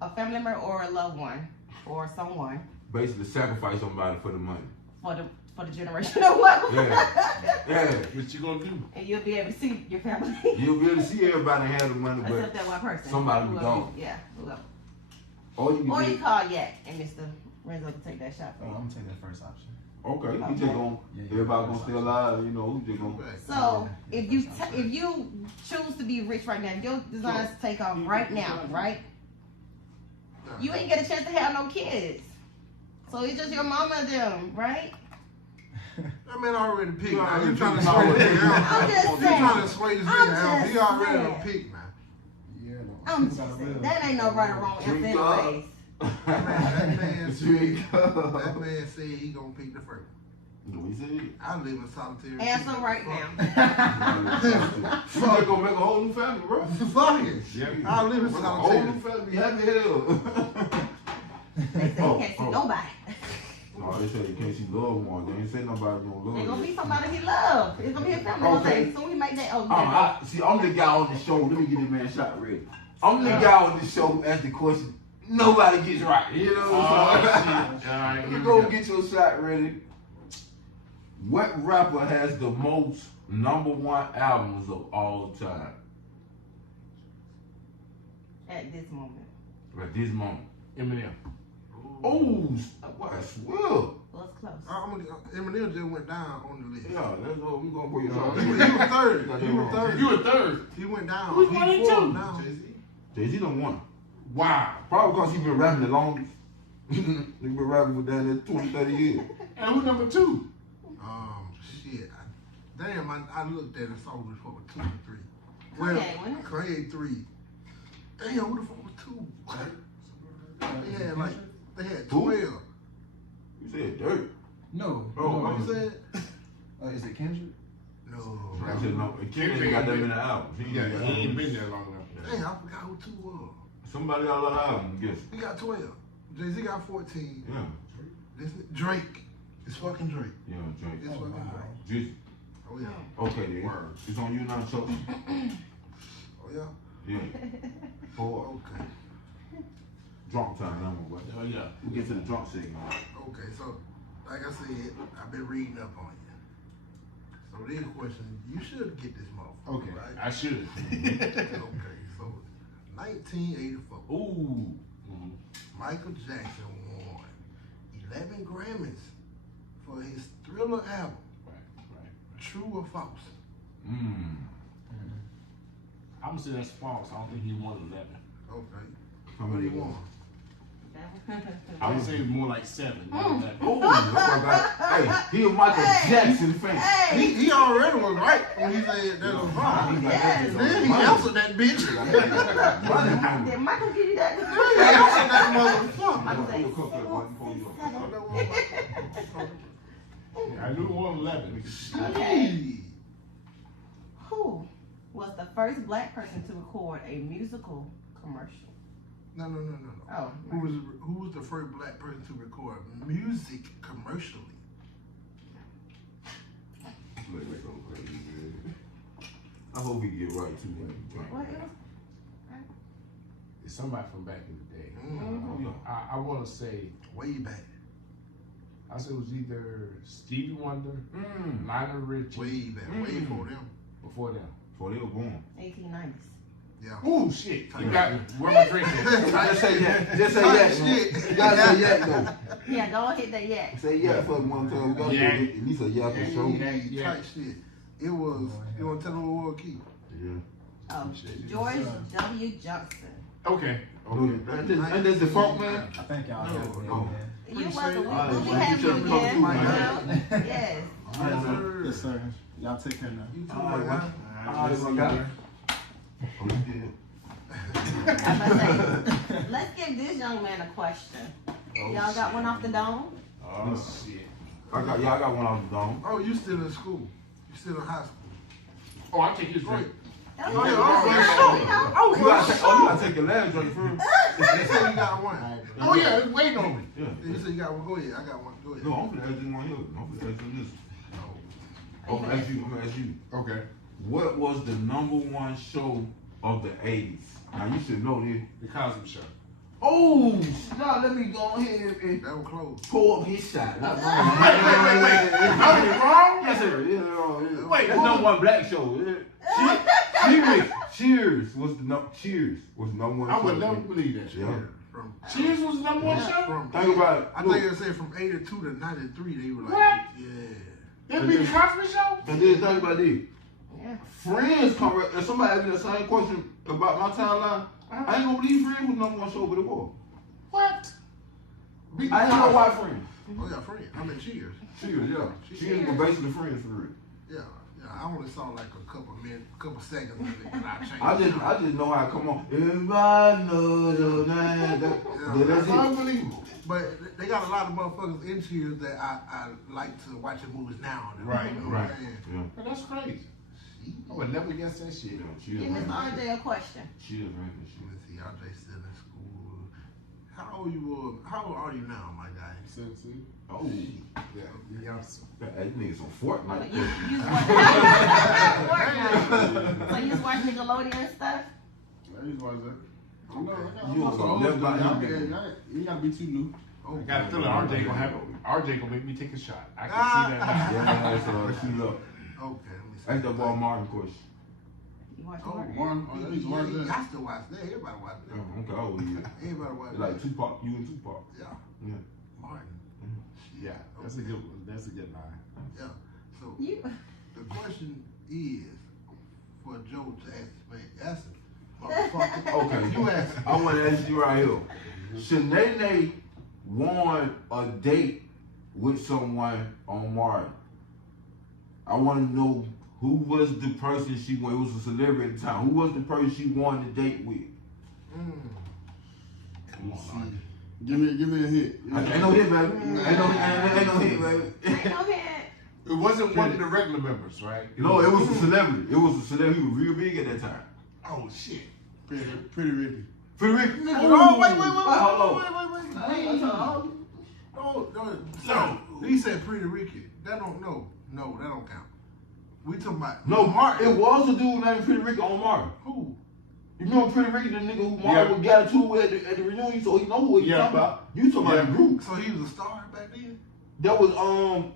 a family member or a loved one or someone Basically, sacrifice somebody for the money. for the generational wealth. Yeah. What you gonna do? And you'll be able to see your family. You'll be able to see everybody have the money, Except but that one person. somebody be Whoever- gone. Yeah, whoever. Or you Or can you call Yak and Mr. Renzo to take that shot for I'm you. gonna take that first option. okay, we just gonna, everybody gonna stay alive, you know, we just gonna. So if you choose to be rich right now, your designs take off right now, right? You ain't get a chance to have no kids. So it's just your mama and them, right? That man already picked. You Now. already You trying to picked. sway this nigga out. I'm just You saying. trying to sway this I'm nigga out. He just already saying. done picked now. Yeah, no. I'm just saying, that ain't no right or wrong answer Drink up. anyways. That man Drink said, up. that man said he gonna pick the first. Do we say it? I live in solitary. Answer right now. You just gonna make a whole new family, bro. Fuck it. I live in Make a whole new solitary. family, happy hell. They say you can't see nobody. No, they say you can't see loved ones. They ain't say nobody gonna love It's gonna you. be somebody he loves. It's gonna be his family. Okay. Okay. So we make that. Oh, See, I'm the guy on the show. Let me get this man shot ready. I'm the guy on the show who asks the question nobody gets right. You know what I'm saying? You go get your shot ready. What rapper has the most #1 albums of all time? At this moment. At this moment. Eminem. Oh, what a swill. Well, it's close. Eminem just went down on the list. Yeah, that's all we gonna put you on. He was third. He was third. You were third. He went down. Who's He one and fallen two? down. Jay-Z done won. Wow. Probably because he been rapping the longest. He been rapping for down there 20, 30 years. And who number 2? Shit. Damn, I looked at it and saw which one was 2 and 3. Kanye, wasn't it? Kanye 3. Damn, who the fuck was 2? They had 12. You said Dirt. No. Oh, What you said? Is it Kendrick? No. I said no. Kendrick got that many albums. He Yeah, got he ain't been there long enough. Damn, I forgot who 2 was. Somebody got a lot of albums, guess. He got 12. Jay-Z got 14. Yeah. This Drake. It's fucking Drake. Yeah, Drake. It's fucking Drake. Just, Oh yeah. okay, then. It's on you now, Chuck. Oh yeah. Yeah. For Okay. drunk time, now, boy. Oh, yeah. We get to the drunk segment. Okay. So, like I said, I've been reading up on you. So this question, you should get this motherfucker, Okay. right? I should. Okay. So 1984. Ooh. Michael Jackson won 11 Grammys for his Thriller album. Right. True or false? I'm gonna say that's false. I don't think he won 11. Okay. How many won? I would say more like 7. Not 11. Hey, he a Michael Jackson fan. He already was right when he said that was wrong. Yes. Then he answered that bitch. Did Michael give you that? He answered that motherfucker. Michael say, I knew it was 11. Gee. who was the first black person to record a musical commercial? No. Oh. Who was the first black person to record music commercially? I hope he get right too. What else? It's somebody from back in the day. Mm-hmm. I want to say, Way back. I said it was either Stevie Wonder, Lionel Richie, Way back. Way before them. before them. Before they were born. 1890s. Yeah. Ooh, shit. You got where my drink at? Just say that. Just say that. You gotta say that though. Yeah, go hit that yak. Say yeah for one time. We gotta do it. At least a yeah for sure. Yeah. Tight shit. It was, you want to tell them what was key? Yeah. Oh, George W. Johnson. Okay. And there's the funk man. I think y'all have it, No. man. You're Appreciate welcome. it. We have you again. Yes. Yes, sir. Yes, sir. Y'all take care now. You too, my guy. I was about to say, let's give this young man a question. Y'all got one off the dome? Oh, shit. I got one off the dome. Oh, you still in school. You still in high school. Oh, I'll take his drink. Oh, yeah, You gotta take your last drink first. You said you got one. Oh, yeah, it's waiting on me. Yeah. You said you got one. Go ahead. I got one. Go ahead. No, I'm gonna ask you one here. I'm gonna ask you this. I'm gonna ask you. Okay. What was the #1 show of the 80s? Now you should know this. The Cosby Show. Oh, now let me go ahead and That was close. pull up his shot. That's Wait. I was wrong? Yes, sir. Yeah, Wait, that's #1 black show. Cheers was the #1 I show. would never believe that shit. Yeah. From Cheers was the #1 show? From Think about it. I Look. think it said from 82 to 93. They were like, What? yeah. That be the Cosby Show? And then think about this. Yeah. Friends come right. If somebody asked me the same question about my timeline, I ain't gonna believe Friends was #1 show, but it was. What? I ain't know why Friends. Oh, yeah, friend. I mean, cheers. Cheers, yeah. Cheers was basically Friends for real. Yeah. I only saw like a couple seconds of it, and I changed. I just know how it come on. Everybody knows your name. That's That's it. unbelievable. But they got a lot of motherfuckers in Cheers that I like to watch the movies now. Right, You know right. what I'm saying? Yeah. But that's crazy. I would never guess that shit. Cheers, Give Miss man. RJ a question. Cheers, man. Shit. Let's see, RJ still in school. How old are you now, my guy? 17. Oh, Yeah, yes. that nigga's on Fortnite. You so you was watching Nickelodeon and stuff? I used to watch that. You was on left by him. You gotta be too new. Oh, I got a feeling RJ gonna make me take a shot. I can see that now. Yeah, so shoot up. okay, let me see. Ask that boy Martin question. You watch Oh, Martin? One. Oh, I used to watch you that. got to watch that. Everybody watch that. Okay, how old are you? Everybody watch that. Like Tupac, you and Tupac. Yeah. Yeah. Martin. Yeah, that's a good one. That's a good line. Yeah. So You the question is for Joe to ask him. Motherfucker. Okay, You ask him. I want to ask you right here. Shanae won a date with someone on Martin. I want to know who was the person she won. It was a celebrity at the time. Who was the person she won the date with? Give me a hit. Ain't no hit, baby. Ain't no hit, baby. ain't no hit. It wasn't one of the regular members, right? No, it was a celebrity. It was a celebrity. He was real big at that time. Oh shit. Pretty Ricky. Pretty Ricky. Oh, wait. No. He said Pretty Ricky. That don't count. We talking about No, Martin. it was a dude named Pretty Ricky on Martin. Who? You remember Pretty Ricky, the nigga who Martin would gather to at the reunion, so he know what you talking about. You talking about the group. So he was a star back then? That was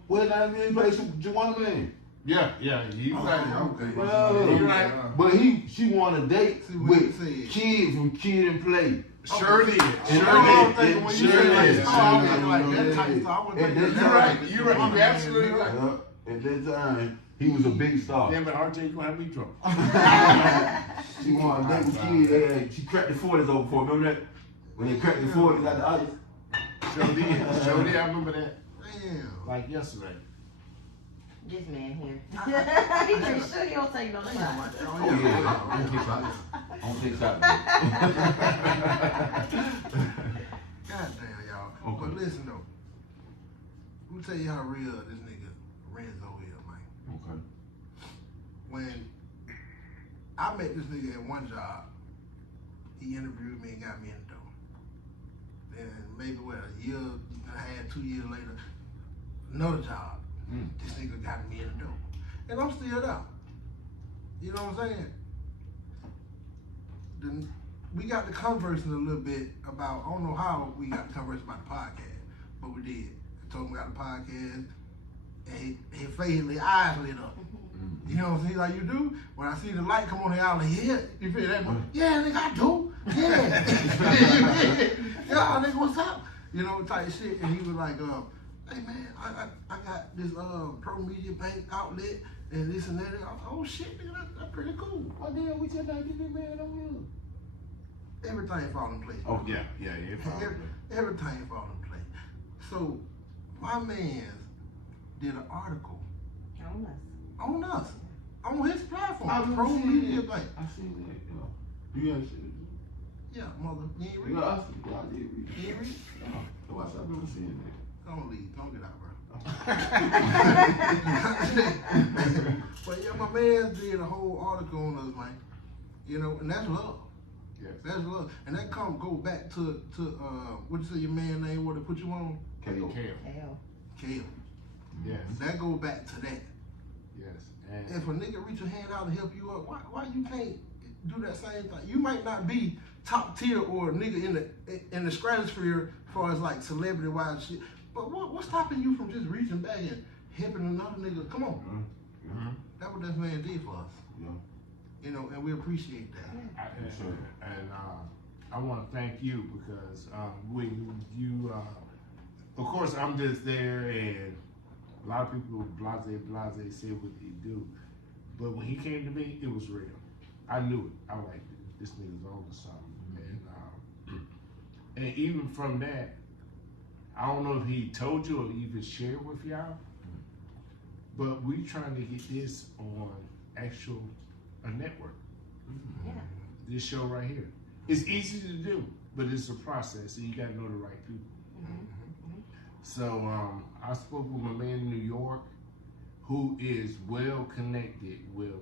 what his name is? He played Juwanna Man. Yeah, you right. Okay. Well, You right. but she wanted to date See what with he said. kids from Kid and Play. Sure did. When you Sure say like, is. I was like, that type stuff. I wouldn't And think that's that. You're right. You're absolutely right. At that time, he was a big star. Damn it, RJ, you gonna have me drunk. She wanted to date with kids. She cracked the 40s over for. Remember that? When they cracked the 40s out the ice. Sure did. I remember that Damn. like yesterday. This man here. He pretty sure he don't take no shot. Oh yeah, I don't take shots. I don't take shots. God damn, y'all. Okay. But listen though. Let me tell you how real this nigga Renzo is, man. Okay. When I met this nigga at one job, he interviewed me and got me in the door. Then maybe a year and a half, 2 years later, another job. This nigga got me in the door. And I'm still there. You know what I'm saying? Then we got to conversing a little bit about, I don't know how we got to converse about the podcast, but we did. I told him about the podcast, and his face, his eyes lit up. You know what I'm saying? Like you do? When I see the light come on the alley, yeah, you feel that? Yeah, nigga, I do. Yeah. Yeah, nigga, what's up? You know, type shit. And he was like, hey man, I got this ProMediaBank outlet and this and that. Oh shit, nigga, that's pretty cool. What the hell we just not getting married on here? Everything fall in place. Oh Yeah. Everything fall in place. So my man did an article on us, on his platform, ProMediaBank. I seen that, You ain't seen it? Yeah, mother, you ain't read Yeah, it? I did read it. You ain't read it? No, I said I've never seen that. Don't leave, don't get out, bro. But yeah, my man did a whole article on us, man. You know, and that's love. Yes. That's love. And that go back to what you say your man name, what to put you on? KO. Kale. Yes. That go back to that. Yes. If a nigga reach a hand out and help you up, why you can't do that same thing? You might not be top tier or a nigga in the stratosphere as far as like celebrity wise shit, but what's stopping you from just reaching back and helping another nigga? Come on. That's what this man did for us. Yeah. You know, and we appreciate that. I want to thank you because when you, of course, I'm just there, and a lot of people blase say what they do, but when he came to me, it was real. I knew it. I was like, this nigga's on to something, and even from that, I don't know if he told you or even shared with y'all, but we trying to get this on a network. Yeah. This show right here. It's easy to do, but it's a process, and you got to know the right people. So I spoke with my man in New York, who is well connected with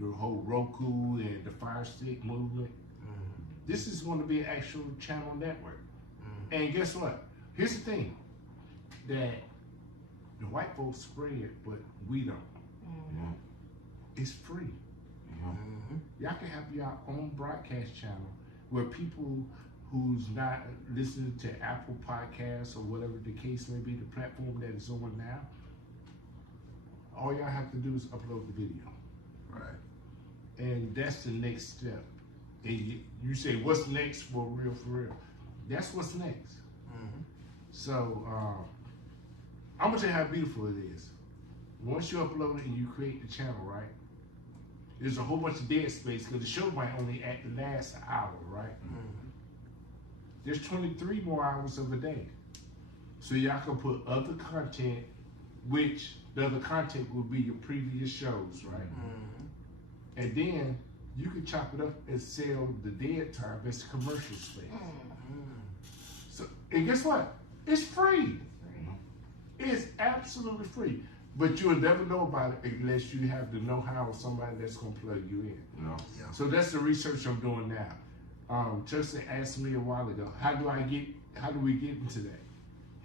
the whole Roku and the Fire Stick movement. This is going to be an actual channel network. And guess what? Here's the thing, that the white folks spread, but we don't. It's free. Y'all can have your own broadcast channel where people who's not listening to Apple Podcasts or whatever the case may be, the platform that it's on now, all y'all have to do is upload the video. Right. And that's the next step. And you say, what's next for real? That's what's next. So I'm gonna tell you how beautiful it is. Once you upload it and you create the channel, right? There's a whole bunch of dead space because the show might only last an hour, right? There's 23 more hours of a day. So y'all can put other content, which the other content will be your previous shows, right? And then you can chop it up and sell the dead time as commercial space. So, and guess what? It's free. It's absolutely free. But you'll never know about it unless you have the know-how of somebody that's gonna plug you in. So that's the research I'm doing now. Chuckster asked me a while ago, how do we get into that?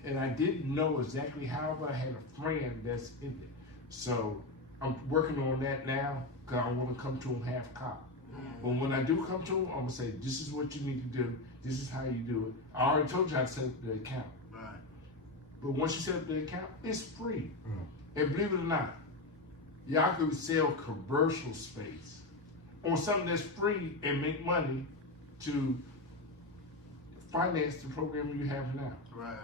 And I didn't know exactly how, but I had a friend that's in it. So I'm working on that now because I want to come to him half cocked. But when I do come to him, I'm gonna say, this is what you need to do. This is how you do it. I already told you how to set up the account. Right. But once you set up the account, it's free. And believe it or not, y'all could sell commercial space on something that's free and make money to finance the program you have now. Right.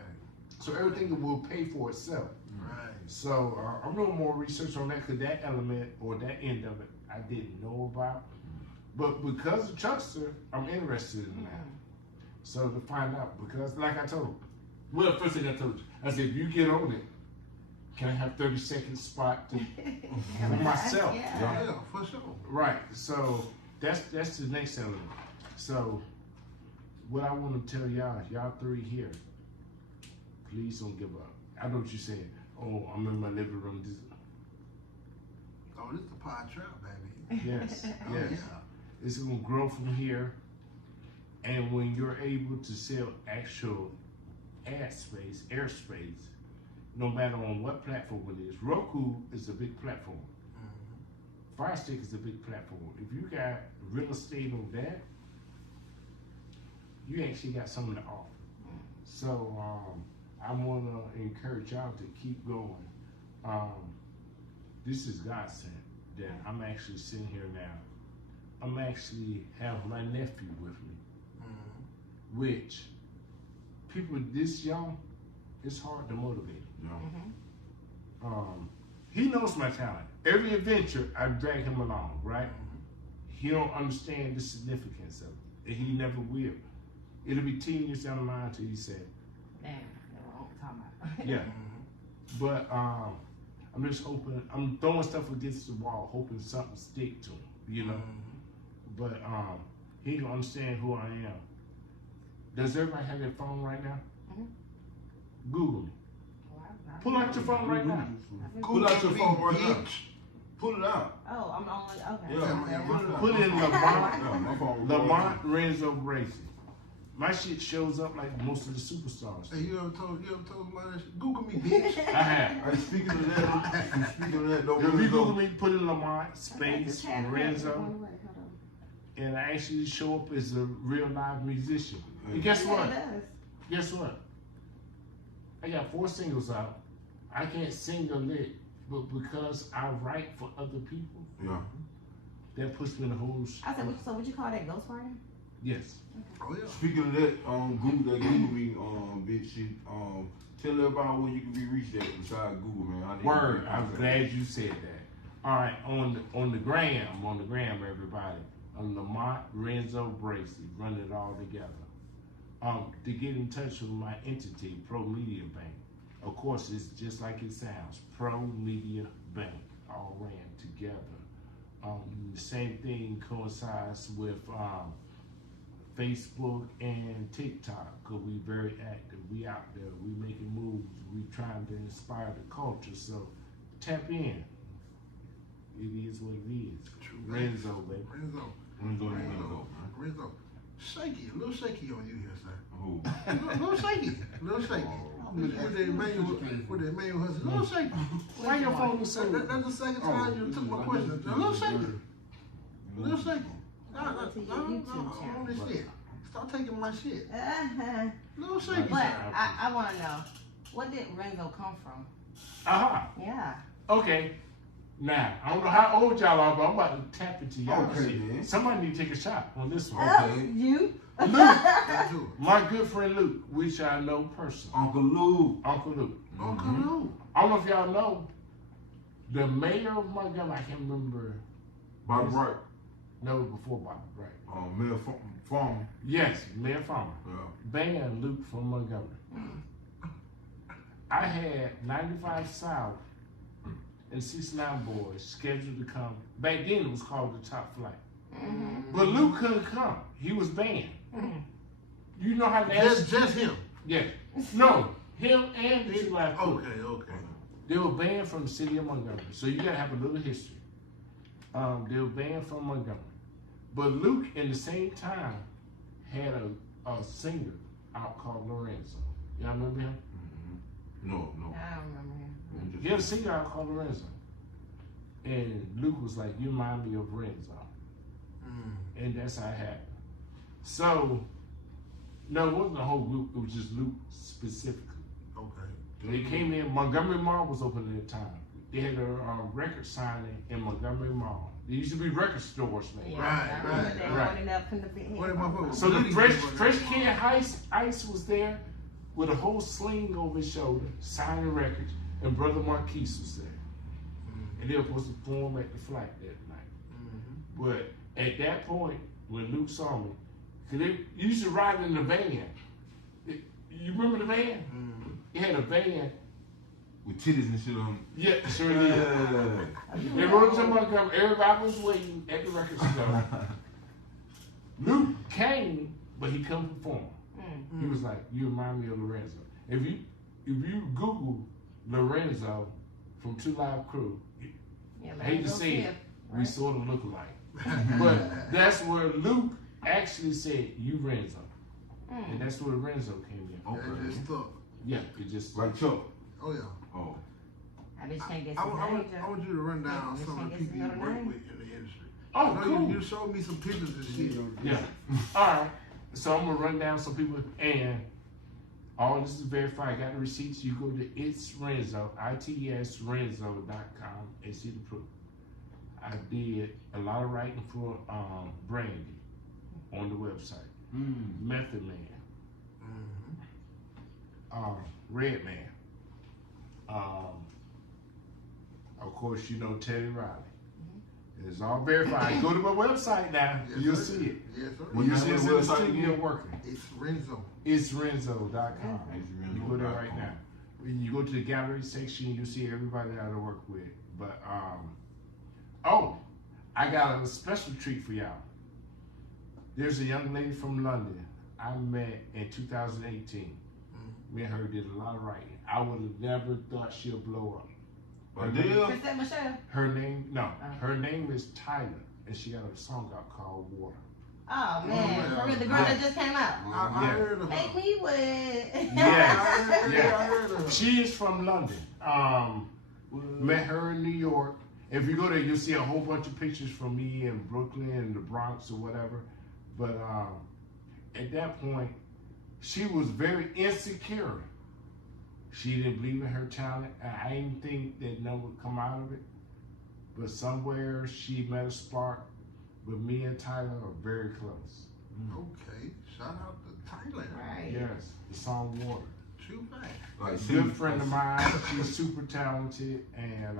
So everything will pay for itself. Right. So I'm doing more research on that because that element or that end of it I didn't know about. But because of Chuckster, I'm interested in that. So to find out, because like I told, well, first thing I told you, I said, if you get on it, can I have 30 seconds spot to for myself? Yeah, for sure. Right. So that's the next element. So what I want to tell y'all three here, please don't give up. I know what you're saying. Oh, I'm in my living room. Oh, this is the pod trap, baby. Yes, Oh, yes. yeah. It's gonna grow from here. And when you're able to sell actual ad space, airspace, no matter on what platform it is, Roku is a big platform. Fire Stick is a big platform. If you got real estate on that, you actually got something to offer. So I want to encourage y'all to keep going. This is God sent that I'm actually sitting here now. I'm actually have my nephew with me, which people this young, it's hard to motivate him. He knows my talent. Every adventure, I drag him along, right? He don't understand the significance of it, and he never will. It'll be 10 years down the line until he said, Damn, that's what I'm talking about. yeah. But I'm just hoping, I'm throwing stuff against the wall, hoping something stick to him, you know? But he can understand who I am. Does everybody have their phone right now? Google me. Pull out your phone right now. Pull out your phone right now. Pull it out. Oh, I'm on. Okay. Yeah, Put in my phone. Lamont Renzo Bracy. My shit shows up like most of the superstars. Hey, you ever told somebody that shit? Google me, bitch. I have. Hey, speaking of that, don't If you really Google go. me, put in Lamont space Renzo, and I actually show up as a real live musician. And guess what? Guess what? I got 4 singles out. I can't sing a lick, but because I write for other people, Yeah. that puts me in the whole. I said, so would you call that ghostwriting? Yes. Oh, yeah. Speaking of that, Google me, bitch shit. Tell everybody where you can be reached at besides Google, man. I need Word. to I'm glad you said that. All right, on the gram, everybody. Lamont Renzo Bracy, run it all together. To get in touch with my entity, ProMediaBank. Of course, it's just like it sounds, ProMediaBank, all ran together. The same thing coincides with Facebook and TikTok, because we very active. We out there, we making moves, we trying to inspire the culture. So tap in. It is what it is. True. Renzo, baby. Renzo. Shaky, a little shaky on you here, sir. Who? A little shaky. With the manual hustle. A little shaky. Why your phone is so? That's the second time you took my question. A little shaky. A little shaky. No, on this shit. Stop taking my shit. A little shaky. But I want to know, where did Renzo come from? Yeah. Okay. Now, I don't know how old y'all are, but I'm about to tap into y'all. Okay, man. Somebody need to take a shot on this one. Okay. You? Let's do it. My good friend Luke, which I know personally. Uncle Lou. Uncle Luke. Uncle Lou. I don't know if y'all know, the mayor of Montgomery, I can't remember. Bobby Wright. No, before Bobby, right. Mayor Farmer. Yes, Mayor Farmer. Yeah. Banned Luke from Montgomery. I had 95 South and 69 boys scheduled to come. Back then it was called the Top Flight. But Luke couldn't come. He was banned. You know how nasty. Just him. Yeah. No, him and the 2 Live Crew. Okay. They were banned from the city of Montgomery. So you gotta have a little history. They were banned from Montgomery. But Luke, in the same time, had a singer out called Lorenzo. Y'all remember him? No. I don't remember him. He had a singer out called Lorenzo. And Luke was like, you remind me of Renzo. And that's how it happened. So, no, it wasn't a whole group. It was just Luke specifically. Okay. They came in, Montgomery Mall was open at the time. they had a record signing in Montgomery Mall. There used to be record stores, man. Yeah, Right. So the Fresh Kid Ice was there with a whole sling over his shoulder, signing records, and Brother Marquise was there. And they were supposed to perform at the flight that night. But at that point, when Luke saw me, cause they used to ride in the van. You remember the van? He had a van. With titties and shit on. Yeah, sure did. They rode up to Montgomery. Everybody was waiting at the record store. Luke came, but he couldn't perform. He was like, "You remind me of Lorenzo." If you Google Lorenzo from Two Live Crew, I hate to say it, we sort of look alike. But that's where Luke actually said, "You Renzo," and that's where Renzo came in. Okay. It just stuck. Yeah, it just like Chuck. Oh yeah. Oh. I can't get I want you to run down some of the people you work with in the industry. Oh, cool. You showed me some pictures and shit. Yeah. All right. So I'm gonna run down some people, and all this is verified. I got the receipts. You go to It's Renzo, itsrenzo.com, and see the proof. I did a lot of writing for Brandy on the website. Method Man, Red Man. Of course, you know Teddy Riley. It's all verified. Go to my website now. Yes, You'll sir. see it. Yes, sir. When you see it's in the studio working. It's Renzo. It's Renzo.com. You go there right now. When you go to the gallery section, you'll see everybody that I work with. But I got a special treat for y'all. There's a young lady from London I met in 2018. Me and her did a lot of writing. I would have never thought she'll blow up. Her name is Tyler, and she got a song out called Water. Oh man, the girl that just came out. I heard of her. Make me wet. Yes. She is from London. Met her in New York. If you go there, you'll see a whole bunch of pictures from me in Brooklyn and the Bronx or whatever. But at that point, she was very insecure. She didn't believe in her talent. I didn't think that none would come out of it. But somewhere she met a spark. But me and Tyler are very close. Okay, shout out to Tyler. Right. Yes, the song Water. True fact. A good friend of mine. She's super talented, and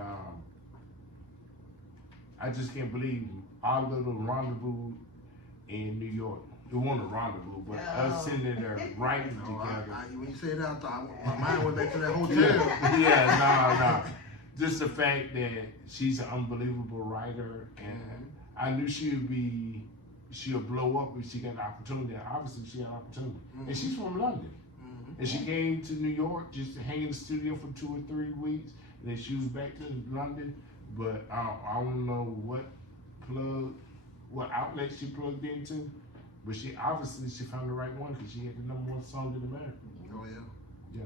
I just can't believe our little rendezvous in New York. It wasn't a rendezvous, but us sitting there writing together. When you said that, I thought my mind went back to that hotel. Yeah, no. Just the fact that she's an unbelievable writer, and I knew she'll blow up if she got an opportunity. And obviously, she got an opportunity. And she's from London. And she came to New York just to hang in the studio for 2 or 3 weeks. And then she was back to London. But I don't know what outlet she plugged into. But she found the right one because she had the #1 song in America. Oh yeah. Yeah,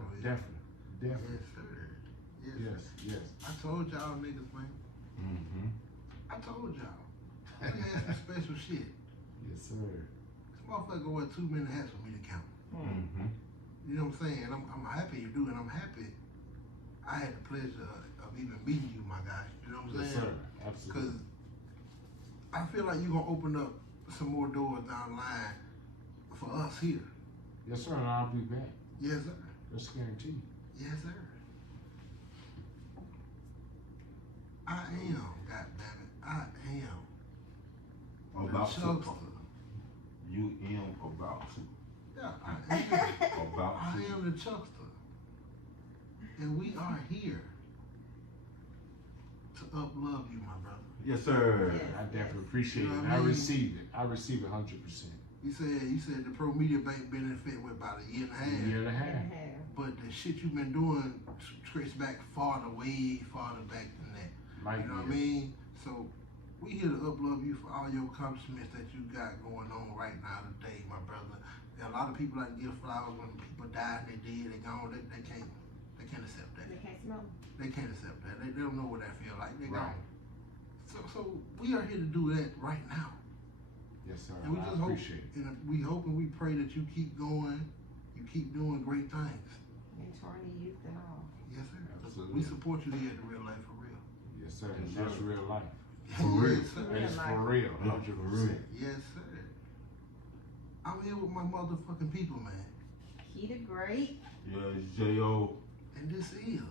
definitely. Yes, sir. Yes. I told y'all niggas, man. I told y'all. We had some special shit. Yes, sir. This motherfucker wear too many hats for me to count. You know what I'm saying? I'm happy you do, and I'm happy I had the pleasure of even meeting you, my guy. You know what I'm saying? Yes, sir. Absolutely. Because I feel like you're going to open up some more doors down the line for us here. Yes, sir, and I'll be back. Yes, sir. That's guaranteed. Yes, sir. I am, goddammit. I am. About to. Chuckster. You am about to. Yeah, I am. About I to. am the Chuckster. And we are here to uplove you, my brother. Yes, sir. I definitely appreciate You know it. what I I mean? received it. I received it 100%. You said the ProMediaBank benefit with about a year and a half. Year and a half. But the shit you've been doing stretches back way farther back than that. You know what I mean? So we here to uplove you for all your accomplishments that you got going on right now today, my brother. There are a lot of people that give flowers when people die and they dead, they gone. They can't accept that. They can't smell them. They can't accept that. They don't know what that feel like. They Right. gone. So we are here to do that right now. Yes, sir. And we I just hope, appreciate it. and we hope and we pray that you keep going, you keep doing great things. Mentoring the youth and all. Yes, sir. Absolutely. We support you here at the Real Life for Real. sir. It's just real life. For real. Yes, sir. And it's life. for real. Yeah, 100%. Yes, sir. I'm here with my motherfucking people, man. He the great. Yeah, it's J.O. And this is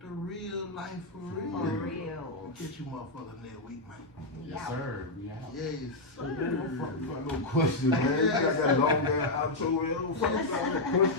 the real life for real. For real. Catch you motherfuckers next week, man. Yes, sir. We out. Yes, sir. No questions, man. I got a long ass outro, man.